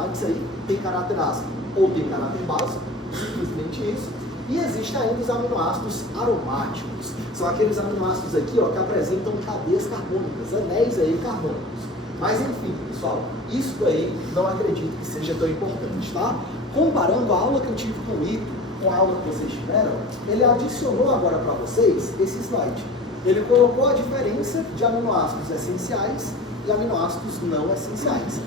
falar disso aí, tem caráter ácido ou tem caráter básico, simplesmente isso. E existem ainda os aminoácidos aromáticos. São aqueles aminoácidos aqui, ó, que apresentam cadeias carbônicas, anéis aí carbônicos. Mas enfim, pessoal, isso daí não acredito que seja tão importante, tá? Comparando a aula que eu tive com o Ito, com a aula que vocês tiveram, ele adicionou agora para vocês esse slide. Ele colocou a diferença de aminoácidos essenciais e aminoácidos não essenciais.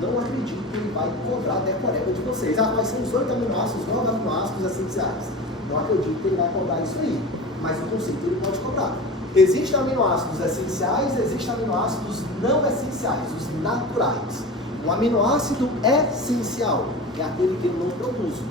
Não acredito que ele vai cobrar decoreba de vocês. Ah, quais são os 8 aminoácidos, 9 aminoácidos essenciais? Não acredito que ele vai cobrar isso aí. Mas o conceito ele pode cobrar. Existem aminoácidos essenciais, existem aminoácidos não essenciais, os naturais. Um aminoácido essencial é aquele que eu não produzo.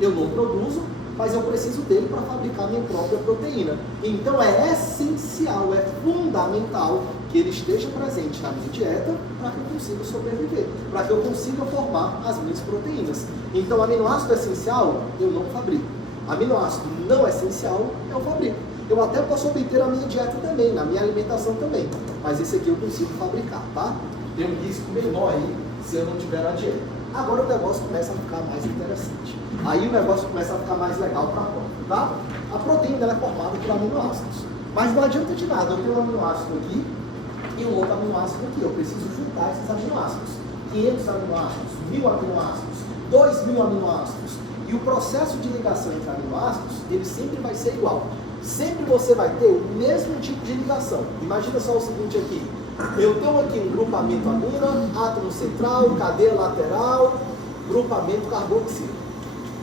Eu não produzo, mas eu preciso dele para fabricar minha própria proteína. Então é essencial, é fundamental que ele esteja presente na minha dieta para que eu consiga sobreviver, para que eu consiga formar as minhas proteínas. Então aminoácido essencial eu não fabrico. Aminoácido não essencial eu fabrico. Eu até posso obter a minha dieta também, na minha alimentação também, mas esse aqui eu consigo fabricar, tá? Tem um risco menor aí se eu não tiver na dieta. Agora o negócio começa a ficar mais interessante. Aí o negócio começa a ficar mais legal para a prova, tá? A proteína ela é formada por aminoácidos. Mas não adianta de nada eu ter um aminoácido aqui e um outro aminoácido aqui. Eu preciso juntar esses aminoácidos. 500 aminoácidos, 1000 aminoácidos, 2000 aminoácidos. E o processo de ligação entre aminoácidos, ele sempre vai ser igual. Sempre você vai ter o mesmo tipo de ligação. Imagina só o seguinte aqui. Eu tenho aqui um grupamento amina, átomo central, cadeia lateral, grupamento carboxila.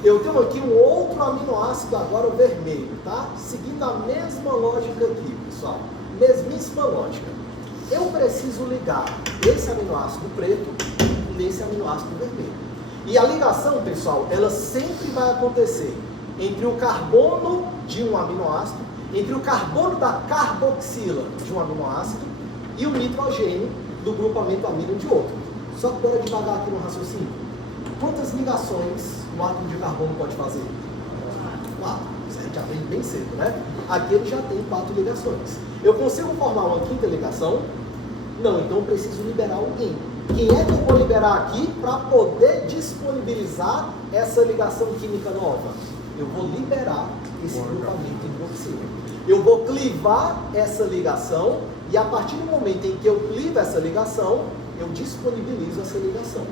Eu tenho aqui um outro aminoácido agora, o vermelho, tá? Seguindo a mesma lógica aqui, pessoal. Mesmíssima lógica. Eu preciso ligar esse aminoácido preto nesse aminoácido vermelho. E a ligação, pessoal, ela sempre vai acontecer entre o carbono de um aminoácido, entre o carbono da carboxila de um aminoácido e o nitrogênio do grupamento amino de outro. Só que bora devagar aqui no raciocínio. Quantas ligações o átomo de carbono pode fazer? 4. Isso a gente aprende bem cedo, né? Aqui ele já tem 4 ligações. Eu consigo formar uma quinta ligação? Não, então eu preciso liberar alguém. Quem é que eu vou liberar aqui para poder disponibilizar essa ligação química nova? Eu vou liberar esse grupamento hidroxila. Eu vou clivar essa ligação e a partir do momento em que eu clivo essa ligação, eu disponibilizo essa ligação.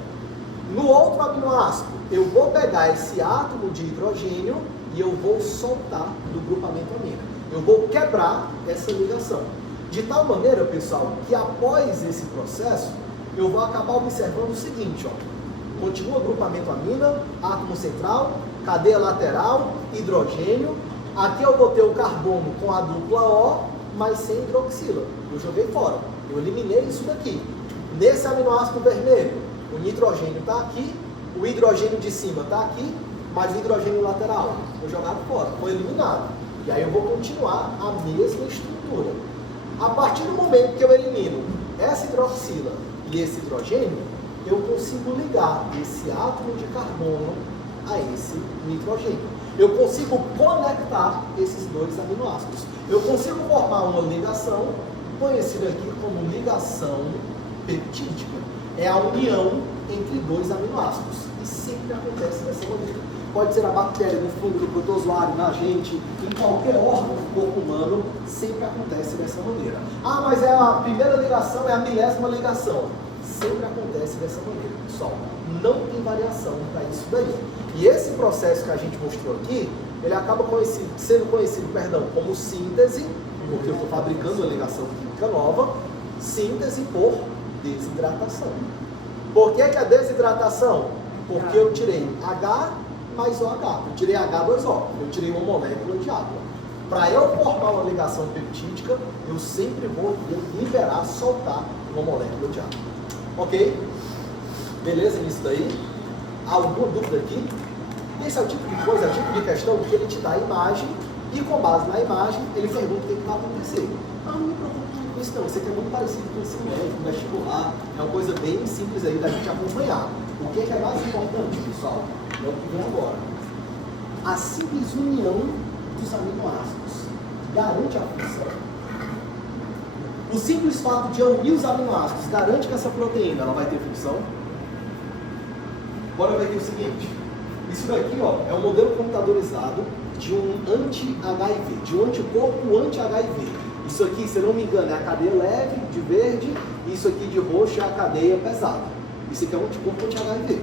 No outro aminoácido, eu vou pegar esse átomo de hidrogênio e eu vou soltar do grupamento amino. Eu vou quebrar essa ligação. De tal maneira, pessoal, que após esse processo, eu vou acabar observando o seguinte, ó. Continua grupamento amina, átomo central, cadeia lateral, hidrogênio. Aqui eu botei o carbono com a dupla O, mas sem hidroxila. Eu joguei fora. Eu eliminei isso daqui. Nesse aminoácido vermelho, o nitrogênio está aqui, o hidrogênio de cima está aqui, mas o hidrogênio lateral foi jogado fora, foi eliminado. E aí eu vou continuar a mesma estrutura. A partir do momento que eu elimino essa hidroxila e esse hidrogênio, eu consigo ligar esse átomo de carbono a esse nitrogênio. Eu consigo conectar esses dois aminoácidos. Eu consigo formar uma ligação, conhecida aqui como ligação peptídica. É a união entre dois aminoácidos. E sempre acontece dessa maneira. Pode ser na bactéria, no fungo, no protozoário, na gente, em qualquer órgão do corpo humano, sempre acontece dessa maneira. Ah, mas é a primeira ligação, é a milésima ligação. Sempre acontece dessa maneira, pessoal. Não tem variação para isso daí. E esse processo que a gente mostrou aqui, ele acaba sendo conhecido como síntese, porque eu estou fabricando uma ligação química nova, síntese por desidratação. Por que a desidratação? Porque eu tirei H mais OH. Eu tirei H2O. Eu tirei uma molécula de água. Para eu formar uma ligação peptídica, eu sempre vou liberar, soltar uma molécula de água. Ok? Beleza nisso daí? Alguma dúvida aqui? Esse é o tipo de coisa, é o tipo de questão que ele te dá a imagem e com base na imagem, ele pergunta o que vai acontecer. Não me preocupe com isso não, isso aqui é muito parecido com o ensino médio, com o vestibular, é uma coisa bem simples aí da gente acompanhar. O que é mais importante, pessoal? É o que vem agora. A simples união dos aminoácidos garante a função. O simples fato de eu unir os aminoácidos garante que essa proteína ela vai ter função? bora ver aqui o seguinte. Isso daqui, ó, é um modelo computadorizado de um anti-HIV, de um anticorpo anti-HIV. Isso aqui, se eu não me engano, é a cadeia leve, de verde, e isso aqui de roxo é a cadeia pesada. Isso aqui é um anticorpo anti-HIV.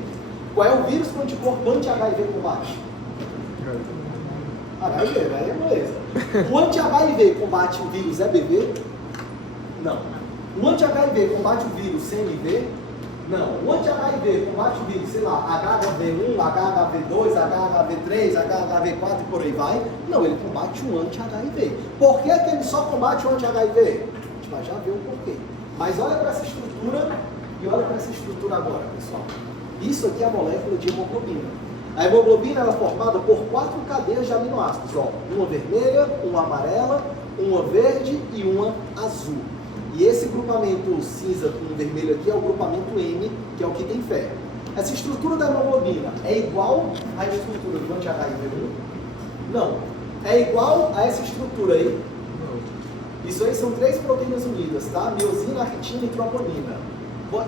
Qual é o vírus que o anticorpo anti-HIV combate? HIV, aí é beleza. O anti-HIV combate o vírus EBV? Não. O anti-HIV combate o vírus CMV? Não. O anti-HIV combate o vírus, sei lá, HHV1, HHV2, HHV3, HHV4 e por aí vai? Não, ele combate o anti-HIV. Por que ele só combate o anti-HIV? A gente vai já ver o porquê. Mas olha para essa estrutura e olha para essa estrutura agora, pessoal. Isso aqui é a molécula de hemoglobina. A hemoglobina ela é formada por 4 cadeias de aminoácidos, ó, uma vermelha, uma amarela, uma verde e uma azul. E esse grupamento cinza com vermelho aqui é o grupamento M, que é o que tem ferro. Essa estrutura da hemoglobina é igual à estrutura do anti-HIV1? Não. É igual a essa estrutura aí? Não. Isso aí são 3 proteínas unidas, tá? Miosina, argitina e troponina.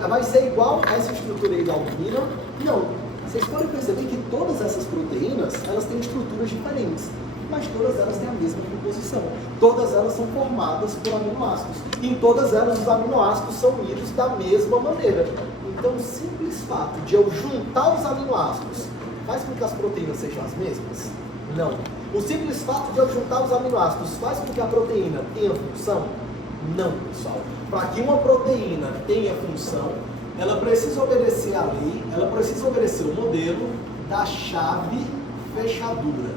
Vai ser igual a essa estrutura aí da albumina? Não. Vocês podem perceber que todas essas proteínas, elas têm estruturas diferentes, mas todas elas têm a mesma composição. Todas elas são formadas por aminoácidos. E em todas elas, os aminoácidos são unidos da mesma maneira. Então, o simples fato de eu juntar os aminoácidos faz com que as proteínas sejam as mesmas? Não. O simples fato de eu juntar os aminoácidos faz com que a proteína tenha função? Não, pessoal. Para que uma proteína tenha função, ela precisa obedecer a lei, ela precisa obedecer o modelo da chave fechadura.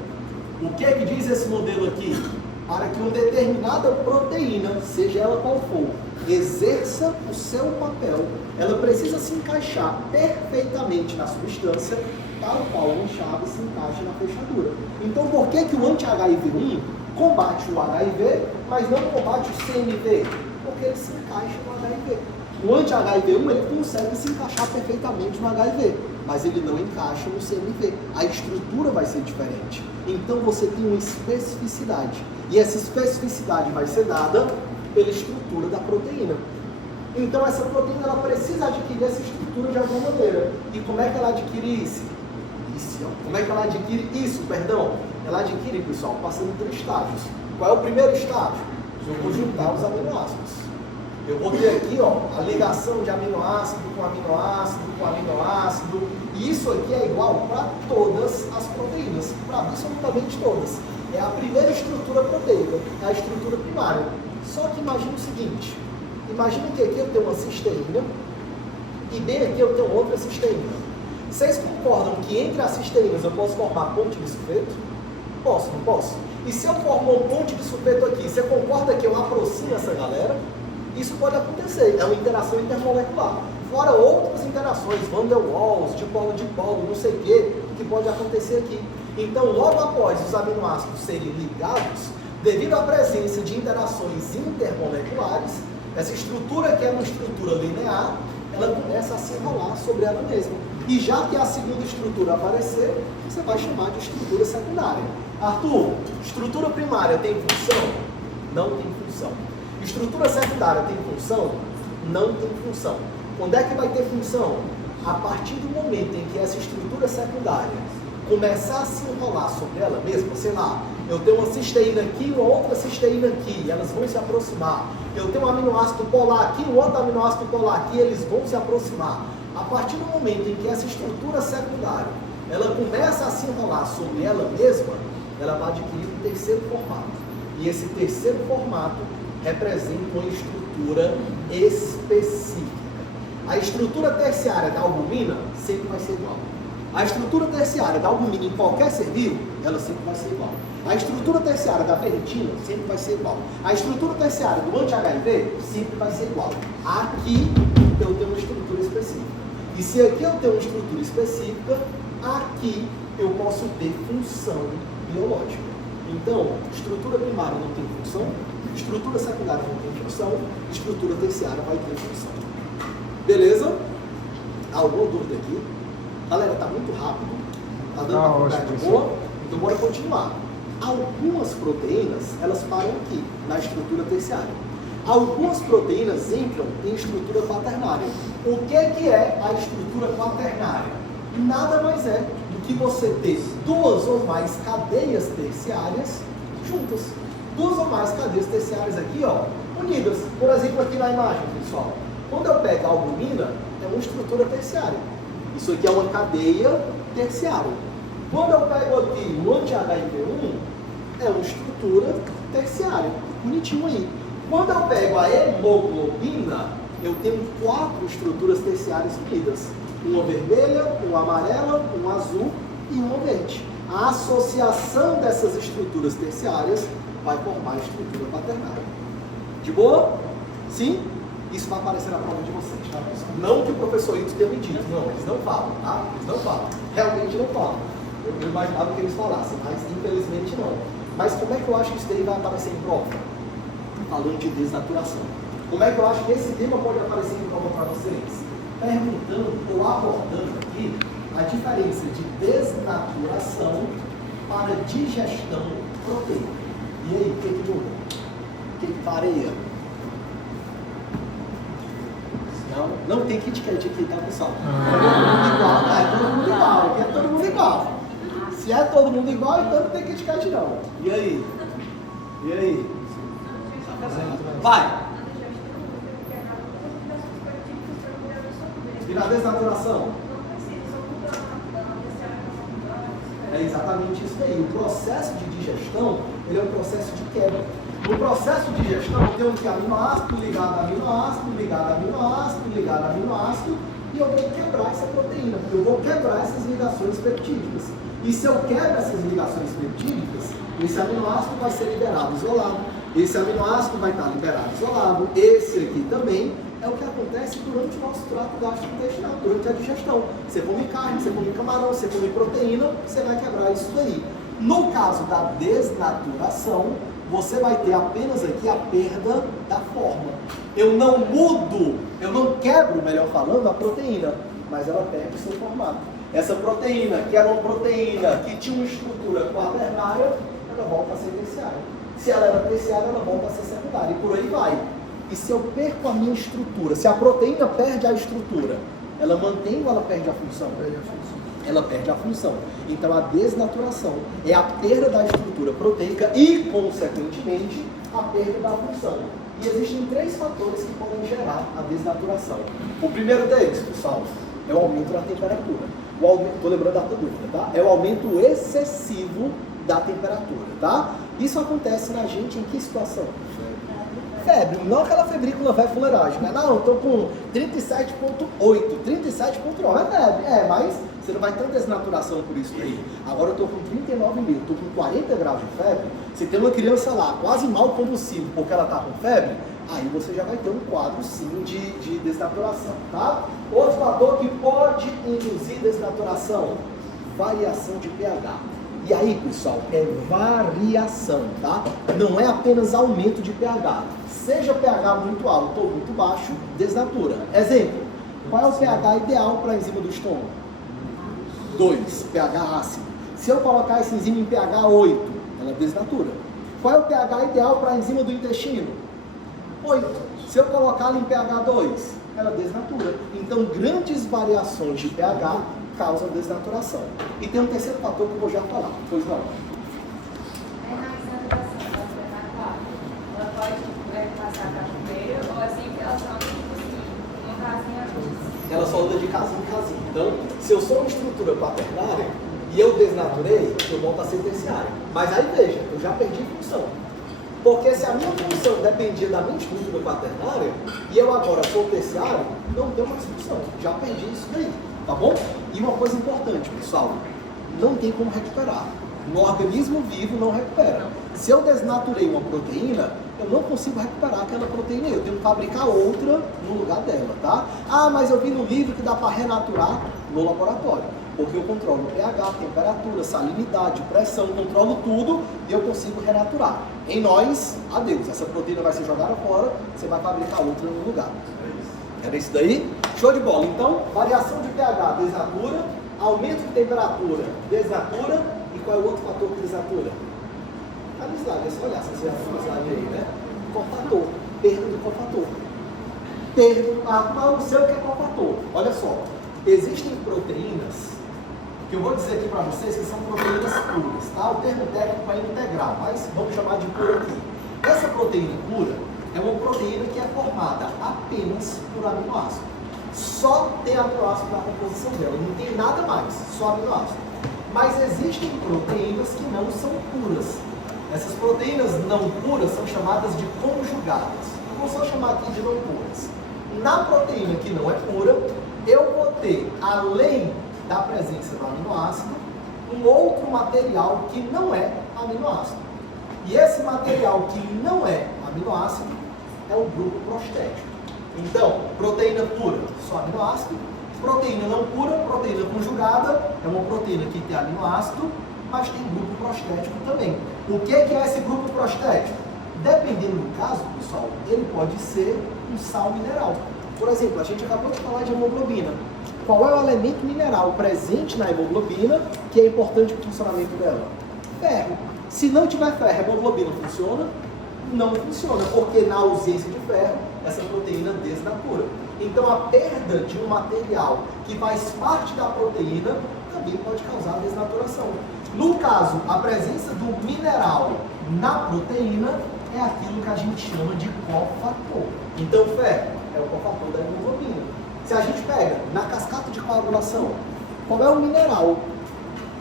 O que é que diz esse modelo aqui? Para que uma determinada proteína, seja ela qual for, exerça o seu papel, ela precisa se encaixar perfeitamente na substância, tal qual uma chave se encaixa na fechadura. Então, por que que o anti-HIV1 combate o HIV, mas não combate o CMV? Porque ele se encaixa no HIV. O anti-HIV1 ele consegue se encaixar perfeitamente no HIV, mas ele não encaixa no CMV. A estrutura vai ser diferente. Então você tem uma especificidade. E essa especificidade vai ser dada pela estrutura da proteína. Então essa proteína ela precisa adquirir essa estrutura de alguma maneira. E como é que ela adquire isso? Como é que ela adquire isso, perdão? Ela adquire, pessoal, passando por estágios. Qual é o primeiro estágio? Eu vou juntar os aminoácidos. Eu vou ter aqui, ó, a ligação de aminoácido com aminoácido com aminoácido. E isso aqui é igual para todas as proteínas, para absolutamente todas. É a primeira estrutura proteica, é a estrutura primária. Só que imagina o seguinte, imagina que aqui eu tenho uma cisteína e bem aqui eu tenho outra cisteína. Vocês concordam que entre as cisteínas eu posso formar ponte de sulfeto? Posso, não posso? E se eu formar um ponte de sulfeto aqui, você concorda que eu aproximo essa galera? Isso pode acontecer, é uma interação intermolecular. Fora outras interações, van der Waals, dipolo, não sei o que pode acontecer aqui. Então, logo após os aminoácidos serem ligados, devido à presença de interações intermoleculares, essa estrutura que é uma estrutura linear, ela começa a se enrolar sobre ela mesma. E já que a segunda estrutura aparecer, você vai chamar de estrutura secundária. Arthur, estrutura primária tem função? Não tem função. Estrutura secundária tem função? Não tem função. Quando é que vai ter função? A partir do momento em que essa estrutura secundária começar a se enrolar sobre ela mesma, sei lá, eu tenho uma cisteína aqui, uma outra cisteína aqui, elas vão se aproximar. Eu tenho um aminoácido polar aqui, um outro aminoácido polar aqui, eles vão se aproximar. A partir do momento em que essa estrutura secundária, ela começa a se enrolar sobre ela mesma, ela vai adquirir um terceiro formato. E esse terceiro formato representa uma estrutura específica. A estrutura terciária da albumina sempre vai ser igual. A estrutura terciária da albumina em qualquer ser vivo, ela sempre vai ser igual. A estrutura terciária da ferritina sempre vai ser igual. A estrutura terciária do anti-HIV sempre vai ser igual. Aqui eu tenho uma estrutura específica. E se aqui eu tenho uma estrutura específica, aqui eu posso ter função biológica. Então, estrutura primária não tem função, estrutura secundária não tem função, estrutura terciária vai ter função. Beleza? Alguma dúvida aqui? Galera, tá muito rápido, tá dando uma quantidade boa, então bora continuar. Algumas proteínas, elas param aqui, na estrutura terciária. Algumas proteínas entram em estrutura quaternária. O que é a estrutura quaternária? nada mais é do que você ter duas ou mais cadeias terciárias juntas. Duas ou mais cadeias terciárias aqui, ó, unidas. Por exemplo, aqui na imagem, pessoal. Quando eu pego a albumina, é uma estrutura terciária. Isso aqui é uma cadeia terciária. Quando eu pego aqui o anti-HIV1, é uma estrutura terciária. Bonitinho aí. Quando eu pego a hemoglobina, eu tenho 4 estruturas terciárias unidas. Uma vermelha, uma amarela, uma azul e uma verde. A associação dessas estruturas terciárias vai formar a estrutura quaternária. De boa? Sim? Isso vai aparecer na prova de vocês, tá? Não que o professor Hilton tenha mentido, não, eles não falam, tá? Eles não falam. Realmente não falam. Eu imaginava que eles falassem, mas infelizmente não. Mas como é que eu acho que isso daí vai aparecer em prova? Falando de desnaturação. Como é que eu acho que esse tema pode aparecer em prova para vocês? Perguntando ou abordando aqui a diferença de desnaturação para digestão proteica. E aí, o que muda? O que pareia? Não tem Kit Kat aqui, tá, pessoal? Todo mundo igual, aqui é todo mundo igual. Se é todo mundo igual, então não tem Kit Kat não. E aí? E aí? Vai! E na desnaturação? É exatamente isso aí. O processo de digestão, ele é um processo de quebra. No processo de digestão, eu tenho que aminoácido ligado a aminoácido, ligado a aminoácido, ligado a aminoácido, e eu vou quebrar essa proteína. Eu vou quebrar essas ligações peptídicas. E se eu quebro essas ligações peptídicas, esse aminoácido vai ser liberado isolado, esse aminoácido vai estar liberado isolado, esse aqui também. É o que acontece durante o nosso trato gastrointestinal, durante a digestão. Você come carne, você come camarão, você come proteína, você vai quebrar isso daí. No caso da desnaturação, você vai ter apenas aqui a perda da forma. Eu não mudo, eu não quebro, melhor falando, a proteína, mas ela perde o seu formato. Essa proteína, que era uma proteína que tinha uma estrutura quaternária, ela volta a ser terciária. Se ela era terciária, ela volta a ser secundária, e por aí vai. E se eu perco a minha estrutura, se a proteína perde a estrutura, ela mantém ou ela perde a função? Ela perde a função. Então a desnaturação é a perda da estrutura proteica e, consequentemente, a perda da função. E existem 3 fatores que podem gerar a desnaturação. O primeiro deles, pessoal, é o aumento da temperatura. Estou lembrando da tua dúvida, tá? É o aumento excessivo da temperatura, tá? Isso acontece na gente em que situação? Febre, não aquela febrícula velha fuleiragem, né? Não, eu tô com 37,8, 37,9, é febre, mas você não vai ter desnaturação por isso aí. Agora eu tô com 39.000, tô com 40 graus de febre, você tem uma criança lá, quase mal convulsiva, porque ela tá com febre, aí você já vai ter um quadro sim de desnaturação, tá? Outro fator que pode induzir desnaturação, variação de pH. E aí, pessoal, é variação, tá? Não é apenas aumento de pH. Seja pH muito alto ou muito baixo, desnatura. Exemplo, qual é o pH ideal para a enzima do estômago? 2, pH ácido. Se eu colocar essa enzima em pH 8, ela desnatura. Qual é o pH ideal para a enzima do intestino? 8. Se eu colocá-la em pH 2, ela desnatura. Então, grandes variações de pH causam desnaturação. E tem um terceiro fator que eu vou já falar. Pois não? Na desnaturação ela pode passar para a primeira ou assim que ela só uma casinha antes? Ela só anda de casinho em casinho. Então, se eu sou uma estrutura quaternária e eu desnaturei, eu volto a ser terciária. Mas aí veja, eu já perdi função. Porque se a minha função dependia da minha estrutura quaternária e eu agora sou terciário, não tenho mais função. Já perdi isso daí. Tá bom? E uma coisa importante, pessoal, não tem como recuperar. No organismo vivo não recupera. Se eu desnaturei uma proteína, eu não consigo recuperar aquela proteína. Eu tenho que fabricar outra no lugar dela, tá? Ah, mas eu vi no livro que dá para renaturar no laboratório. Porque eu controlo o pH, temperatura, salinidade, pressão, controlo tudo e eu consigo renaturar. Em nós, adeus. Essa proteína vai ser jogada fora, você vai fabricar outra no lugar. Era isso daí? Show de bola. Então, variação de pH, desnatura, aumento de temperatura, desnatura, e qual é o outro fator que desnatura? Tá no slide, é só olhar se você já no slide aí, né? Cofator, perda do cofator. Não sei o que é cofator. Olha só, existem proteínas que eu vou dizer aqui para vocês que são proteínas puras, tá? O termo técnico é integral, mas vamos chamar de pura aqui. Essa proteína pura é uma proteína que é formada apenas por aminoácido. Só tem aminoácido na composição dela, não tem nada mais, só aminoácido. Mas existem proteínas que não são puras. Essas proteínas não puras são chamadas de conjugadas. Eu vou só chamar aqui de não puras. Na proteína que não é pura, eu vou ter, além da presença do aminoácido, um outro material que não é aminoácido. E esse material que não é aminoácido é o grupo prostético. Então, proteína pura, só aminoácido. Proteína não pura, proteína conjugada, é uma proteína que tem aminoácido, mas tem grupo prostético também. O que é esse grupo prostético? Dependendo do caso, pessoal, ele pode ser um sal mineral. Por exemplo, a gente acabou de falar de hemoglobina. Qual é o elemento mineral presente na hemoglobina que é importante para o funcionamento dela? Ferro. Se não tiver ferro, a hemoglobina funciona? Não funciona, porque na ausência de ferro, essa proteína desnatura. Então, a perda de um material que faz parte da proteína também pode causar desnaturação. No caso, a presença do mineral na proteína é aquilo que a gente chama de cofator. Então, ferro é o cofator da hemoglobina. Se a gente pega na cascata de coagulação, qual é o mineral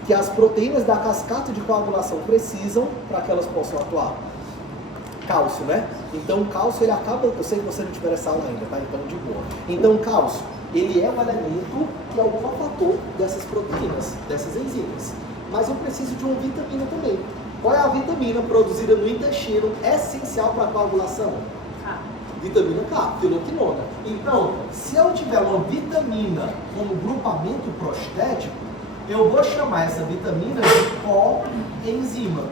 que as proteínas da cascata de coagulação precisam para que elas possam atuar? Cálcio, né? Então o cálcio ele acaba, eu sei que você não tiver essa aula ainda, tá? Então de boa. Então o cálcio, ele é um elemento que é o cofator dessas proteínas, dessas enzimas. Mas eu preciso de uma vitamina também. Qual é a vitamina produzida no intestino essencial para a coagulação? Vitamina K, filoquinona. Então, se eu tiver uma vitamina como grupamento prostético, eu vou chamar essa vitamina de coenzima.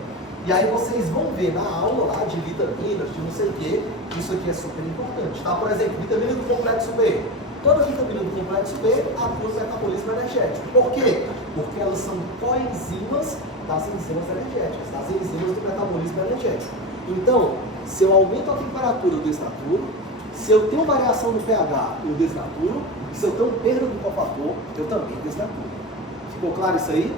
E aí vocês vão ver na aula lá de vitaminas, de não sei o que, isso aqui é super importante, tá? Por exemplo, vitamina do complexo B. Toda vitamina do complexo B atua no metabolismo energético. Por quê? Porque elas são coenzimas das enzimas energéticas, das enzimas do metabolismo energético. Então, se eu aumento a temperatura, eu desnaturo. Se eu tenho variação no pH, eu desnaturo. E se eu tenho perda do cofator, eu também desnaturo. Ficou claro isso aí?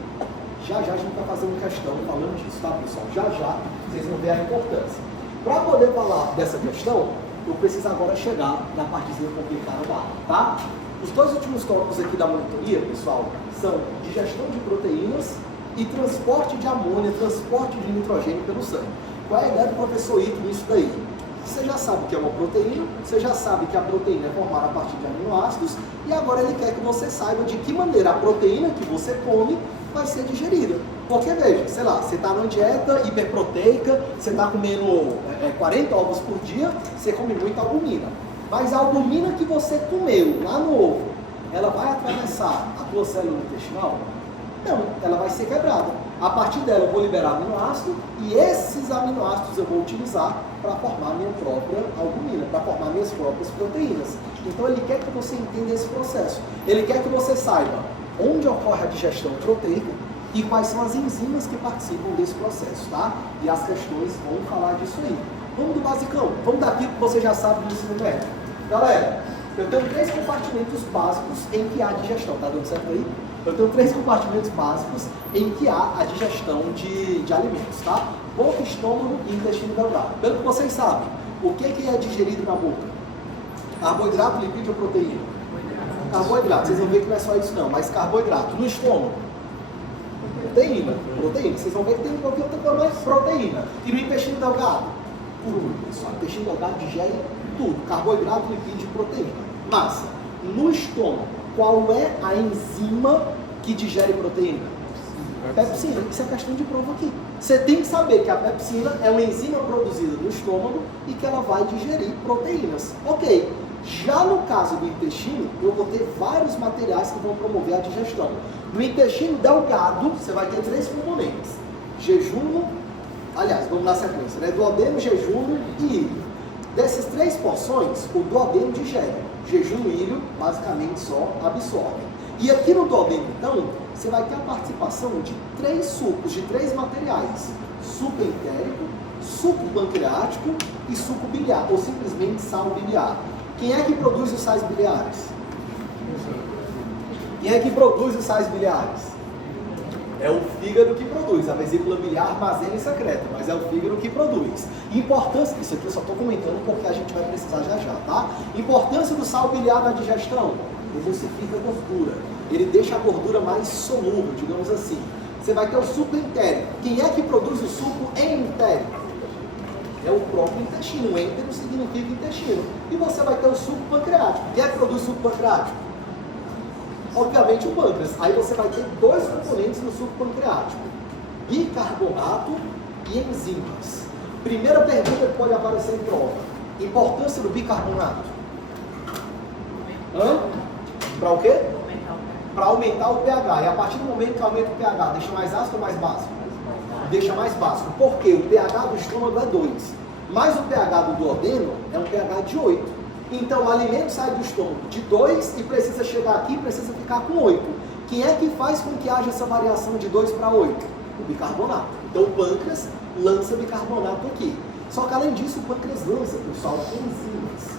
Já a gente está fazendo questão falando disso, tá, pessoal? Já vocês vão ver a importância. Para poder falar dessa questão, eu preciso agora chegar na partezinha complicada da aula, tá? Os dois últimos tópicos aqui da monitoria, pessoal, são digestão de proteínas e transporte de amônia, transporte de nitrogênio pelo sangue. Qual é a ideia do professor Ito nisso daí? Você já sabe o que é uma proteína, você já sabe que a proteína é formada a partir de aminoácidos, e agora ele quer que você saiba de que maneira a proteína que você come vai ser digerida. Porque, veja, sei lá, você está numa dieta hiperproteica, você está comendo 40 ovos por dia, você come muita albumina. Mas a albumina que você comeu lá no ovo, ela vai atravessar a tua célula intestinal? Não, ela vai ser quebrada. A partir dela eu vou liberar aminoácido e esses aminoácidos eu vou utilizar para formar minha própria albumina, para formar minhas próprias proteínas. Então ele quer que você entenda esse processo. Ele quer que você saiba onde ocorre a digestão proteica e quais são as enzimas que participam desse processo, tá? E as questões vão falar disso aí. Vamos do basicão, vamos daquilo que você já sabe do ensino médio. Galera, eu tenho 3 compartimentos básicos em que há digestão, tá dando certo aí? Eu tenho 3 compartimentos básicos em que há a digestão de alimentos, tá? Boca, estômago e intestino delgado. Pelo que vocês sabem, o que é digerido na boca? Carboidrato, lipídio ou proteína? Carboidrato, vocês vão ver que não é só isso não, mas carboidrato. No estômago? Proteína. Vocês vão ver que tem um pouquinho outra coisa, mas proteína. E no intestino delgado? Tudo, pessoal. O intestino delgado digere tudo. Carboidrato, lipídio e proteína. Massa. No estômago, qual é a enzima que digere proteína? Pepsina. Isso é questão de prova aqui. Você tem que saber que a pepsina é uma enzima produzida no estômago e que ela vai digerir proteínas. Ok. Já no caso do intestino, eu vou ter vários materiais que vão promover a digestão. No intestino delgado, você vai ter 3 componentes. Jejum, aliás, vamos na sequência, né? Duodeno, jejum e íleo. Dessas 3 porções, o duodeno digere. Jejum e íleo, basicamente, só absorvem. E aqui no duodeno, então, você vai ter a participação de 3 sucos, de 3 materiais. Suco entérico, suco pancreático e suco biliar, ou simplesmente sal biliar. Quem é que produz os sais biliares? Quem é que produz os sais biliares? É o fígado que produz. A vesícula biliar armazena e secreta, mas é o fígado que produz. Importância, isso aqui eu só estou comentando porque a gente vai precisar já, tá? Importância do sal biliar na digestão. Emulsifica a gordura. Ele deixa a gordura mais solúvel, digamos assim. Você vai ter o suco entérico. Quem é que produz o suco entérico? É o próprio intestino. Entero significa intestino. E você vai ter o suco pancreático. Quem é que produz o suco pancreático? Obviamente o pâncreas. Aí você vai ter dois componentes no suco pancreático: bicarbonato e enzimas. Primeira pergunta que pode aparecer em prova: importância do bicarbonato. Para o quê? Para aumentar o pH. E a partir do momento que aumenta o pH, deixa mais ácido ou mais básico? Deixa mais básico. Por quê? O pH do estômago é 2. Mas o pH do duodeno é um pH de 8. Então o alimento sai do estômago de 2 e precisa chegar aqui, precisa ficar com 8. Quem é que faz com que haja essa variação de 2 para 8? O bicarbonato. Então o pâncreas lança bicarbonato aqui. Só que além disso o pâncreas lança, pessoal, enzimas.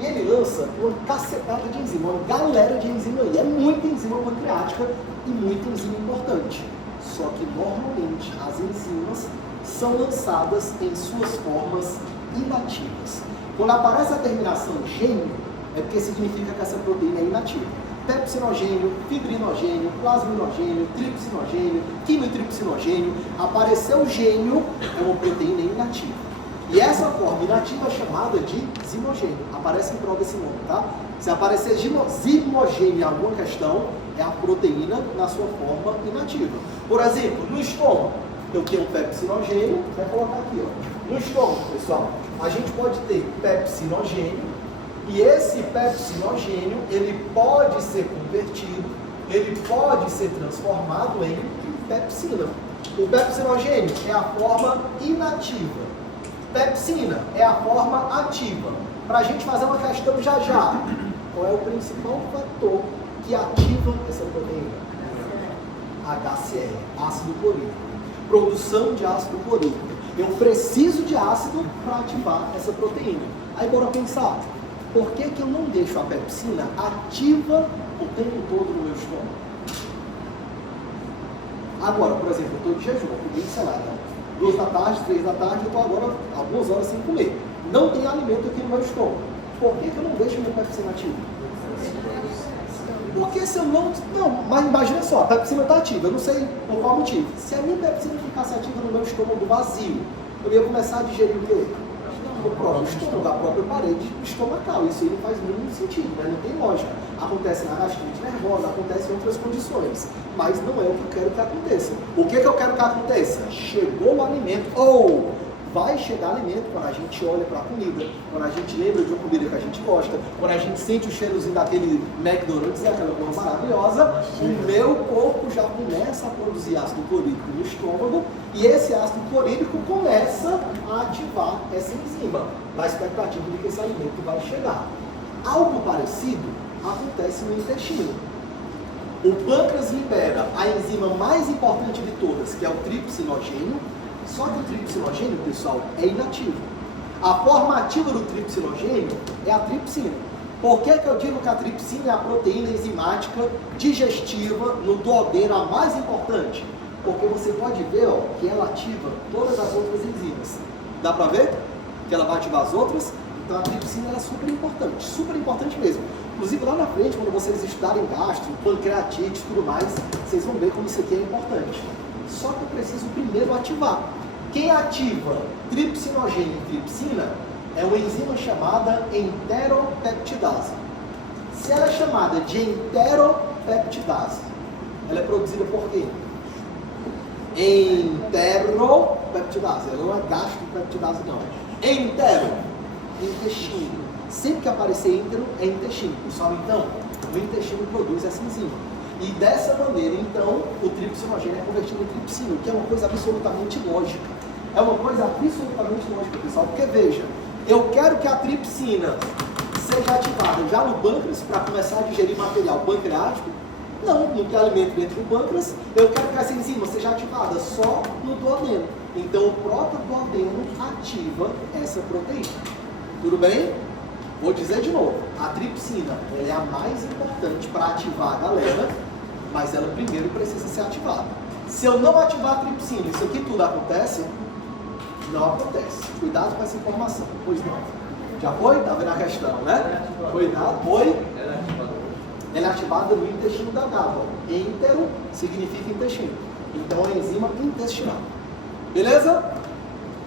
E ele lança uma cacetada de enzima, uma galera de enzima aí. É muita enzima pancreática e muita enzima importante. Só que normalmente as enzimas são lançadas em suas formas inativas. Quando aparece a terminação gênio, é porque significa que essa proteína é inativa. Pepsinogênio, fibrinogênio, plasminogênio, tripsinogênio, quimitripsinogênio. Apareceu o gênio, é uma proteína inativa. E essa forma inativa é chamada de zimogênio. Aparece em prova esse nome, tá? Se aparecer zimogênio em alguma questão, é a proteína na sua forma inativa. Por exemplo, no estômago, eu tenho um pepsinogênio, vai colocar aqui, ó. No estômago, pessoal, a gente pode ter pepsinogênio, e esse pepsinogênio, ele pode ser convertido, ele pode ser transformado em pepsina. O pepsinogênio é a forma inativa. Pepsina é a forma ativa. Para a gente fazer uma questão já. Qual é o principal fator que ativa essa proteína? HCl, ácido clorídrico. Produção de ácido clorídrico. Eu preciso de ácido para ativar essa proteína. Aí bora pensar, por que eu não deixo a pepsina ativa o tempo todo no meu estômago? Agora, por exemplo, eu estou de jejum, eu comi, sei lá, 2 da tarde, 3 da tarde, eu estou agora algumas horas sem comer. Não tem alimento aqui no meu estômago. Por que eu não deixo meu pepsina ativo? Porque se eu não... Não, mas imagina só, a pepsina está ativa, eu não sei por qual motivo. Se a minha pepsina ficasse ativa no meu estômago vazio, eu ia começar a digerir o quê? O próprio estômago, a própria parede estomacal. Isso aí não faz nenhum sentido, né? Não tem lógica. Acontece na gastrite nervosa, acontece em outras condições. Mas não é o que eu quero que aconteça. O que eu quero que aconteça? Chegou o alimento, ou vai chegar alimento quando a gente olha para a comida, quando a gente lembra de uma comida que a gente gosta, quando a gente sente o cheirozinho daquele McDonald's, aquela coisa maravilhosa, o meu corpo já começa a produzir ácido clorídrico no estômago, e esse ácido clorídrico começa a ativar essa enzima, na expectativa de que esse alimento vai chegar. Algo parecido acontece no intestino. O pâncreas libera a enzima mais importante de todas, que é o tripsinogênio. Só que o tripsinogênio, pessoal, é inativo. A forma ativa do tripsinogênio é a tripsina. Por que eu digo que a tripsina é a proteína enzimática digestiva no duodeno, a mais importante? Porque você pode ver, ó, que ela ativa todas as outras enzimas. Dá pra ver? Que ela vai ativar as outras? Então a tripsina é super importante mesmo. Inclusive lá na frente, quando vocês estudarem gastro, pancreatite e tudo mais, vocês vão ver como isso aqui é importante. Só que eu preciso primeiro ativar. Quem ativa tripsinogênio e tripsina é uma enzima chamada enteropeptidase. Se ela é chamada de enteropeptidase, ela é produzida por quê? Enteropeptidase. Ela não é gastropeptidase, não. Entero, intestino. Sempre que aparecer entero, é intestino. Pessoal, então, o intestino produz essa enzima. E dessa maneira, então, o tripsinogênio é convertido em tripsina, que é uma coisa absolutamente lógica. É uma coisa absolutamente lógica, pessoal, porque veja, eu quero que a tripsina seja ativada já no pâncreas para começar a digerir material pancreático. Não tem alimento dentro do pâncreas. Eu quero que essa enzima seja ativada só no duodeno. Então, o próprio duodeno ativa essa proteína. Tudo bem? Vou dizer de novo, a tripsina ela é a mais importante para ativar a galera, mas ela primeiro precisa ser ativada. Se eu não ativar a tripsina, isso aqui tudo acontece? Não acontece. Cuidado com essa informação. Pois não. Já foi? Tá vendo a questão, né? Cuidado. Foi? Ela é ativada no intestino delgado. Entero significa intestino. Então é enzima intestinal. Beleza?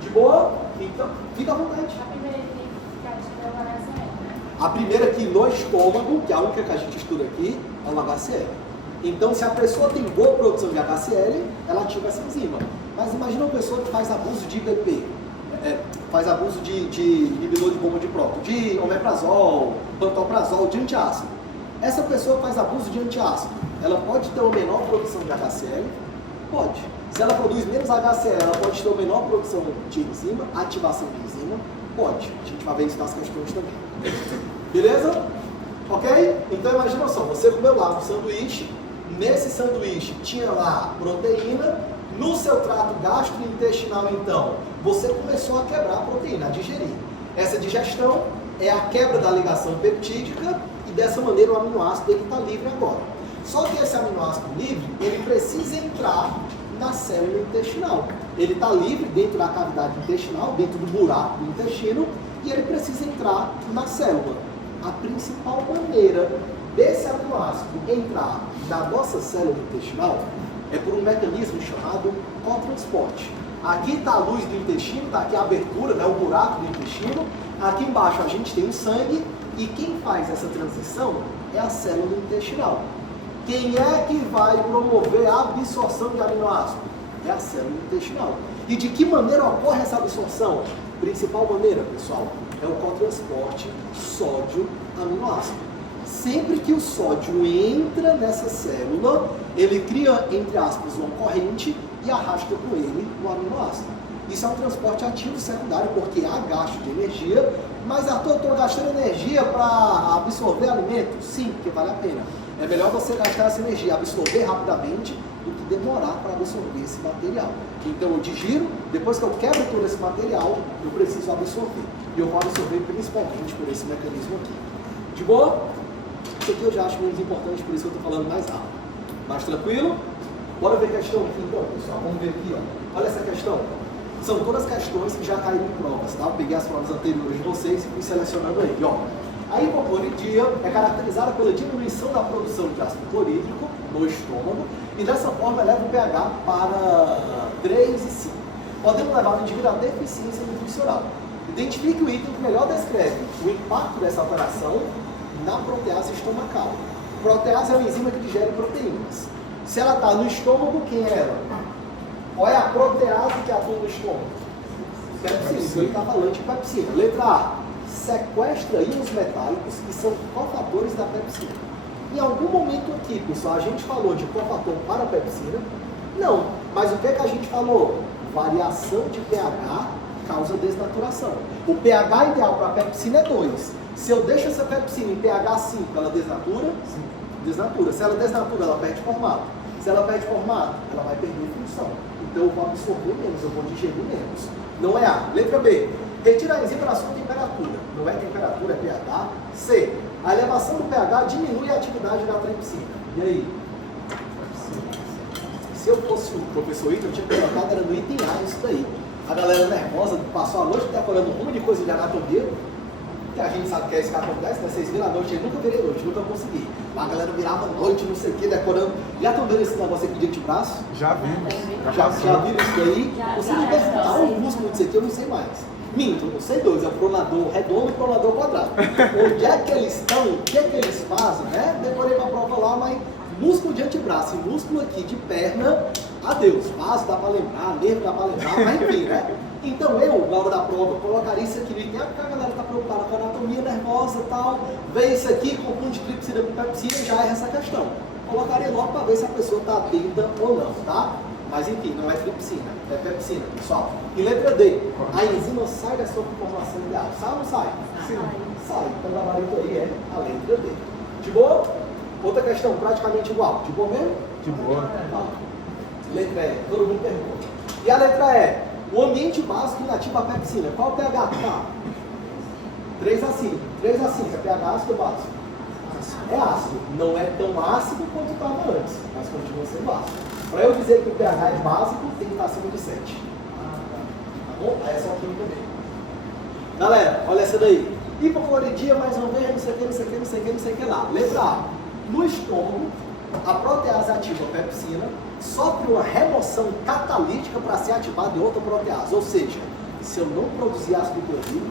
De boa? Então, fica à vontade. A primeira indicativa é o HCl, né? A primeira aqui no estômago, que é a única que a gente estuda aqui, é o HCl. Então, se a pessoa tem boa produção de HCl, ela ativa essa enzima. Mas imagina uma pessoa que faz abuso de IBP, faz abuso de inibidor de bomba de próton, de omeprazol, pantoprazol, de antiácido. Essa pessoa faz abuso de antiácido. Ela pode ter uma menor produção de HCl? Pode. Se ela produz menos HCl, ela pode ter uma menor produção de enzima, ativação de enzima? Pode. A gente vai ver isso nas questões também. Beleza? Ok? Então imagina só, você comeu lá um sanduíche, nesse sanduíche tinha lá proteína, no seu trato gastrointestinal então, você começou a quebrar a proteína, a digerir. Essa digestão é a quebra da ligação peptídica e dessa maneira o aminoácido está livre agora. Só que esse aminoácido livre, ele precisa entrar na célula intestinal. Ele está livre dentro da cavidade intestinal, dentro do buraco do intestino, e ele precisa entrar na célula. A principal maneira desse aminoácido entrar na nossa célula intestinal é por um mecanismo chamado cotransporte. Aqui está a luz do intestino, está aqui a abertura, né, o buraco do intestino. Aqui embaixo a gente tem o sangue e quem faz essa transição é a célula intestinal. Quem é que vai promover a absorção de aminoácido? É a célula intestinal. E de que maneira ocorre essa absorção? Principal maneira, pessoal, é o cotransporte sódio-aminoácido. Sempre que o sódio entra nessa célula, ele cria, entre aspas, uma corrente e arrasta com ele o aminoácido. Isso é um transporte ativo secundário, porque há gasto de energia, mas eu estou gastando energia para absorver alimento? Sim, porque vale a pena. É melhor você gastar essa energia, absorver rapidamente, do que demorar para absorver esse material. Então eu digiro, depois que eu quebro todo esse material, eu preciso absorver. E eu vou absorver principalmente por esse mecanismo aqui. De boa? Isso aqui eu já acho menos importante, por isso que eu estou falando mais rápido. Mais tranquilo? Bora ver a questão aqui então, pessoal. Vamos ver aqui, ó. Olha essa questão. São todas questões que já caíram em provas, tá? Eu peguei as provas anteriores de vocês e fui selecionando aí, ó. A hipocloridria é caracterizada pela diminuição da produção de ácido clorídrico no estômago e dessa forma eleva o pH para 3 e 5. Podendo levar o indivíduo à deficiência nutricional. Identifique o item que melhor descreve o impacto dessa alteração na protease estomacal. Protease é uma enzima que digere proteínas. Se ela está no estômago, quem é ela? Qual é a protease que atua no estômago? Pepsina. Isso ele está falando de pepsina. Letra A. Sequestra íons metálicos que são cofatores da pepsina. Em algum momento aqui, pessoal, a gente falou de cofator para a pepsina? Não. Mas o que é que a gente falou? Variação de pH causa desnaturação. O pH ideal para a pepsina é 2. Se eu deixo essa pepsina em pH 5, ela desnatura? Sim. Desnatura. Se ela desnatura, ela perde formato. Se ela perde formato, ela vai perder função. Então eu vou absorver menos, eu vou digerir menos. Não é A. Letra B. Retira a enzima da sua temperatura. Não é temperatura, é pH. C. A elevação do pH diminui a atividade da tripsina. E aí? Se eu fosse o professor Ito, eu tinha colocado era no item A isso daí. A galera nervosa passou a noite decorando um monte de coisa de anatomia. Que a gente sabe que é isso que acontece, né? Vocês viram a noite, eu nunca virei noite, nunca consegui. A galera virava noite, não sei o que, decorando. Já estão vendo esse negócio aqui de antebraço? Já vimos. Já viram isso daí? Você me perguntar um músculo disso aqui, eu não sei mais. Minto, eu não sei dois, é o pronador redondo e o pronador quadrado. Onde é que eles estão, o que é que eles fazem, né? Decorei pra prova lá, mas músculo de antebraço e músculo aqui de perna, adeus. Vaso dá pra lembrar, nervo dá pra lembrar, mas enfim, né? Então eu, na hora da prova, colocaria isso aqui no item, porque a galera está preocupada com a anatomia nervosa e tal, vê isso aqui, confunde tripsina com pepsina e já erra essa questão. Colocaria logo para ver se a pessoa está atenta ou não, tá? Mas enfim, não é tripsina, é pepsina, pessoal. E letra D, a enzima sai da sua conformação ideal. Sai ou não sai? Sim. Sai. Então o gabarito aí é a letra D. De boa? Outra questão praticamente igual. De boa mesmo? De boa. Tá. Letra E, todo mundo pergunta. E a letra E? O ambiente básico inativa a pepsina. Qual o pH? Tá. 3 a 5. 3 a 5 é pH ácido ou básico? É ácido. Não é tão ácido quanto estava antes, mas continua sendo ácido. Para eu dizer que o pH é básico, tem que estar acima de 7. Tá bom? Aí é só química mesmo. Galera, olha essa daí. Hipocloridria, mais uma vez, não sei o que, não sei o que, não sei o que, não sei o que lá. Letra A. No estômago, a protease ativa a pepsina, sofre uma remoção catalítica para ser ativada em outra protease. Ou seja, se eu não produzir ácido clorídrico,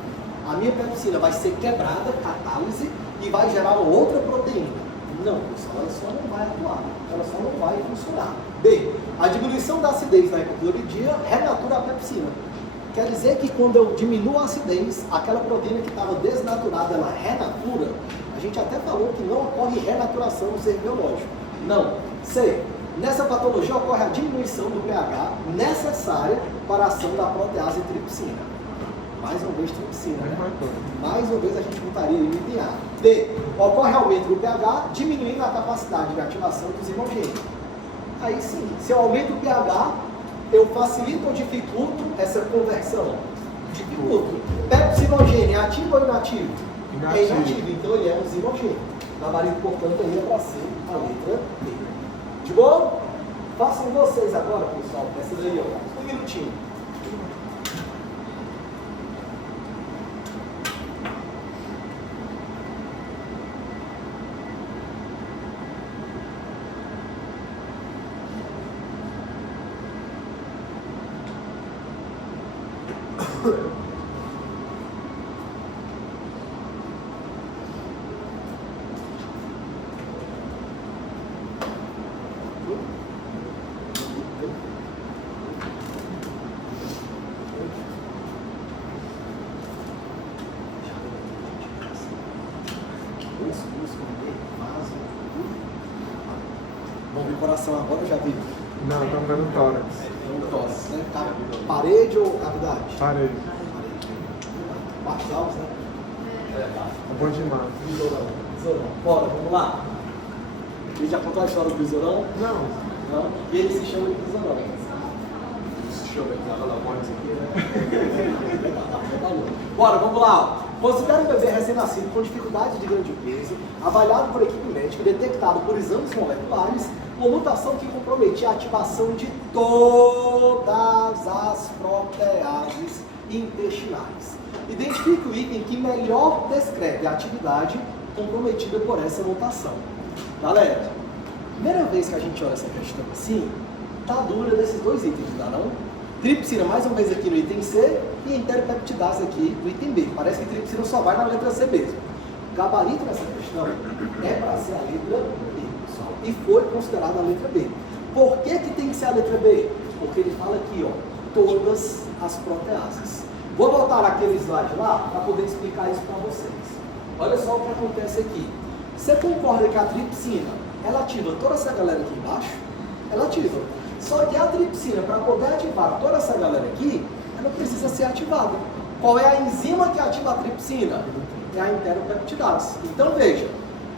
a minha pepsina vai ser quebrada, catálise, e vai gerar uma outra proteína. Não, pessoal, ela só não vai atuar, ela só não vai funcionar. B. A diminuição da acidez na hipocloridria renatura a pepsina. Quer dizer que quando eu diminuo a acidez, aquela proteína que estava desnaturada, ela renatura. A gente até falou que não ocorre renaturação no ser biológico. Não. C. Nessa patologia ocorre a diminuição do pH necessária para a ação da protease tripsina. Mais uma vez tripsina, né? Mais uma vez a gente botaria aí no A. D. Ocorre aumento do pH, diminuindo a capacidade de ativação dos imogênios. Aí sim, se eu aumento o pH, eu facilito ou dificulto essa conversão? Dificulto. Pepsinogênio é ativo ou inativo? É inativo, então ele é um zimogênio. Gabarito, portanto, aí é para ser a letra B. De boa? Façam vocês agora, pessoal, essas aí, ó. Um minutinho. Vamos ver o coração agora, já vi? Não, estamos vendo tórax. É um tórax, né? Parede ou cavidade? Parede. Partes altas, né? Bom demais. Besourão. Bora, vamos lá. Ele já contou a história do besourão? Não. Não? E ele se chama de besourão. Deixa eu ver, tava lá fora isso aqui, né? Bora, vamos lá. Considere um bebê recém-nascido com dificuldade de grande peso, avaliado por equipe médica e detectado por exames moleculares, uma mutação que comprometia a ativação de todas as proteases intestinais. Identifique o item que melhor descreve a atividade comprometida por essa mutação. Galera, primeira vez que a gente olha essa questão assim, tá dura desses dois itens, não dá não? Tripsina mais uma vez aqui no item C e enteropeptidase aqui no item B. Parece que tripsina só vai na letra C mesmo. O gabarito nessa questão é para ser a letra B, pessoal. E foi considerada a letra B. Por que tem que ser a letra B? Porque ele fala aqui, ó, todas as proteases. Vou voltar aquele slide lá para poder explicar isso para vocês. Olha só o que acontece aqui. Você concorda que a tripsina, ela ativa toda essa galera aqui embaixo? Ela ativa. Só que a tripsina, para poder ativar toda essa galera aqui, ela precisa ser ativada. Qual é a enzima que ativa a tripsina? É a enteropeptidase. Então veja,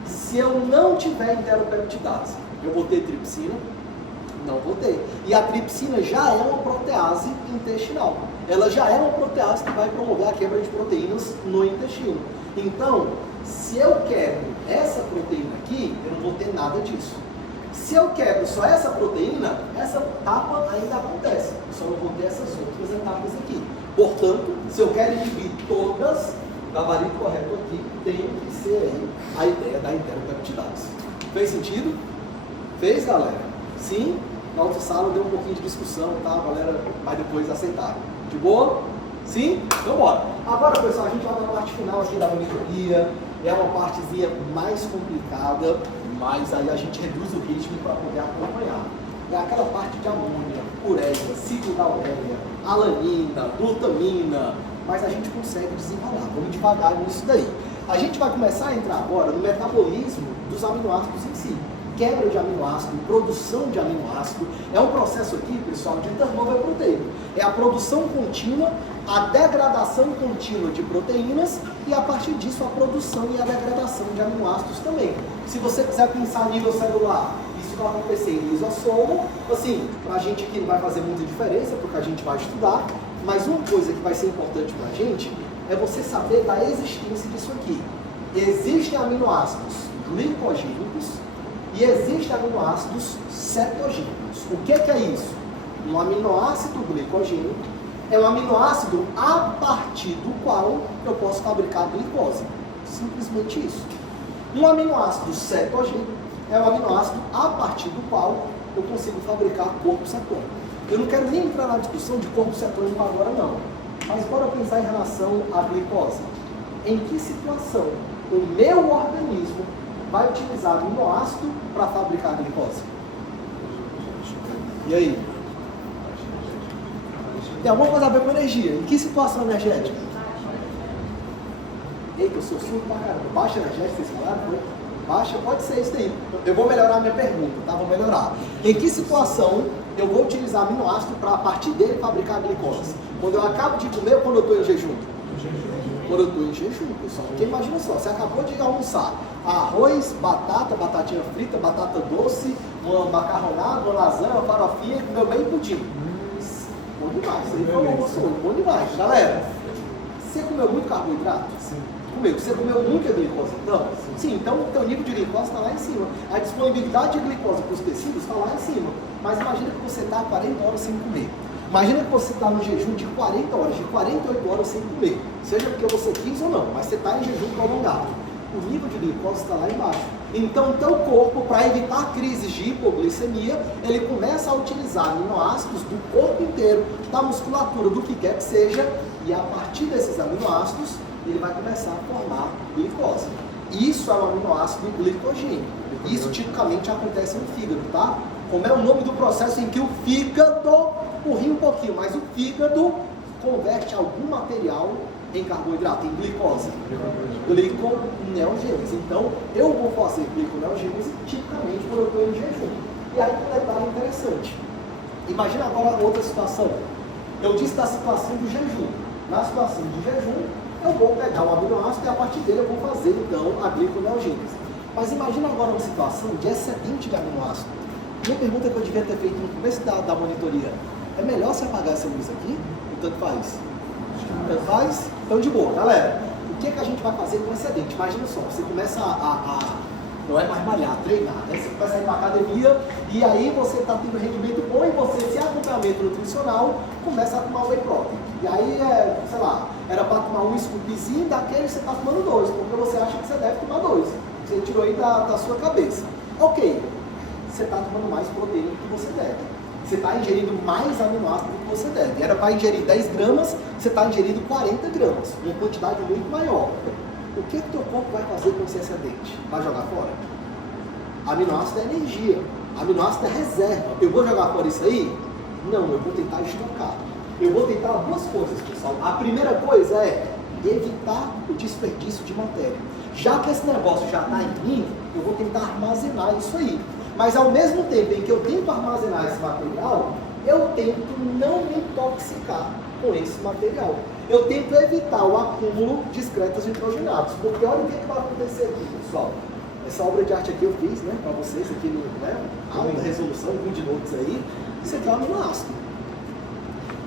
se eu não tiver enteropeptidase, eu vou ter tripsina? Não vou ter. E a tripsina já é uma protease intestinal. Ela já é uma protease que vai promover a quebra de proteínas no intestino. Então, se eu quebro essa proteína aqui, eu não vou ter nada disso. Se eu quebro só essa proteína, essa etapa ainda acontece. Eu só não vou ter essas outras etapas aqui. Portanto, se eu quero inibir todas, o gabarito correto aqui tem que ser aí a ideia da enteropeptidase. Fez sentido? Fez, galera? Sim? Na outra sala deu um pouquinho de discussão, tá? A galera vai depois aceitar. De boa? Sim? Então bora. Agora, pessoal, a gente vai na parte final aqui da monitoria. É uma partezinha mais complicada, mas aí a gente reduz o ritmo para poder acompanhar. É aquela parte de amônia, ureia, ciclo da ureia, alanina, glutamina, mas a gente consegue desenrolar. Vamos devagar nisso daí. A gente vai começar a entrar agora no metabolismo dos aminoácidos em si. Quebra de aminoácido, produção de aminoácido. É um processo aqui, pessoal, de turnover proteico. É a produção contínua, a degradação contínua de proteínas e, a partir disso, a produção e a degradação de aminoácidos também. Se você quiser pensar a nível celular, isso vai acontecer em lisossomo. Assim, para a gente aqui não vai fazer muita diferença, porque a gente vai estudar, mas uma coisa que vai ser importante para a gente é você saber da existência disso aqui. Existem aminoácidos glicogênicos e existem aminoácidos cetogênicos. O que é isso? Um aminoácido glicogênico é um aminoácido a partir do qual eu posso fabricar glicose. Simplesmente isso. Um aminoácido cetogênico é um aminoácido a partir do qual eu consigo fabricar corpo cetônico. Eu não quero nem entrar na discussão de corpo cetônico agora não, mas bora pensar em relação à glicose. Em que situação o meu organismo vai utilizar aminoácido para fabricar glicose? E aí? Tem alguma coisa a ver com energia. Em que situação energética? Eita, eu sou surdo pra caramba. Baixa energética, vocês falaram? Foi? Baixa, pode ser isso aí. Eu vou melhorar a minha pergunta, tá? Vou melhorar. Em que situação eu vou utilizar aminoácido para a partir dele fabricar glicose? Quando eu acabo de comer ou quando eu estou em jejum? Quando eu estou em jejum, pessoal. Porque imagina só, você acabou de almoçar arroz, batata, batatinha frita, batata doce, uma macarronada, uma lasanha, uma farofinha, comeu bem pudim. Bom demais, isso aí foi um almoço hoje, bom demais. Galera, você comeu muito carboidrato? Sim. Comeu. Você comeu muita glicose, então? Sim, então o teu nível de glicose está lá em cima. A disponibilidade de glicose para os tecidos está lá em cima. Mas imagina que você está 40 horas sem comer. Imagina que você está no jejum de 40 horas, de 48 horas sem comer. Seja porque você quis ou não, mas você está em jejum prolongado. O nível de glicose está lá embaixo. Então, o teu corpo, para evitar crises de hipoglicemia, ele começa a utilizar aminoácidos do corpo inteiro, da musculatura, do que quer que seja, e a partir desses aminoácidos, ele vai começar a formar glicose. Isso é um aminoácido glicogênico. Isso tipicamente acontece no fígado, tá? Como é o nome do processo em que o fígado, corri um pouquinho, mas o fígado converte algum material em carboidrato, em glicose. Gliconeogênese. Então, eu vou fazer gliconeogênese tipicamente quando eu estou em jejum. E aí, um detalhe interessante. Imagina agora outra situação. Eu disse da situação do jejum. Na situação de jejum, eu vou pegar o aminoácido e a partir dele eu vou fazer, então, a gliconeogênese. Mas imagina agora uma situação de excedente de aminoácido. Uma pergunta que eu devia ter feito no começo da monitoria. É melhor se apagar essa luz aqui? Ou tanto faz? Tanto faz? Então, de boa. Galera, o que a gente vai fazer com excedente? Imagina só, você começa não é mais malhar, treinar, né? Você começa a ir para a academia e aí você está tendo rendimento bom e você, sem acompanhamento nutricional, começa a tomar whey protein. E aí, sei lá, era para tomar um scoopzinho daquele você está tomando 2, porque você acha que você deve tomar 2. Você tirou aí da sua cabeça. Ok, você está tomando mais proteína do que você deve. Você está ingerindo mais aminoácido do que você deve. Era para ingerir 10 gramas, você está ingerindo 40 gramas, uma quantidade muito maior. O que teu corpo vai fazer com esse excedente? Vai jogar fora? Aminoácido é energia, aminoácido é reserva. Eu vou jogar fora isso aí? Não, eu vou tentar estocar. Eu vou tentar duas coisas, pessoal. A primeira coisa é evitar o desperdício de matéria. Já que esse negócio já está em mim, eu vou tentar armazenar isso aí. Mas ao mesmo tempo em que eu tento armazenar esse material, eu tento não me intoxicar com esse material. Eu tento evitar o acúmulo de excretas nitrogenados. Porque olha o que vai acontecer aqui, pessoal. Essa obra de arte aqui eu fiz, né, para vocês, aqui no, alta resolução, 20 notes aí. Isso aqui é um aminoácido.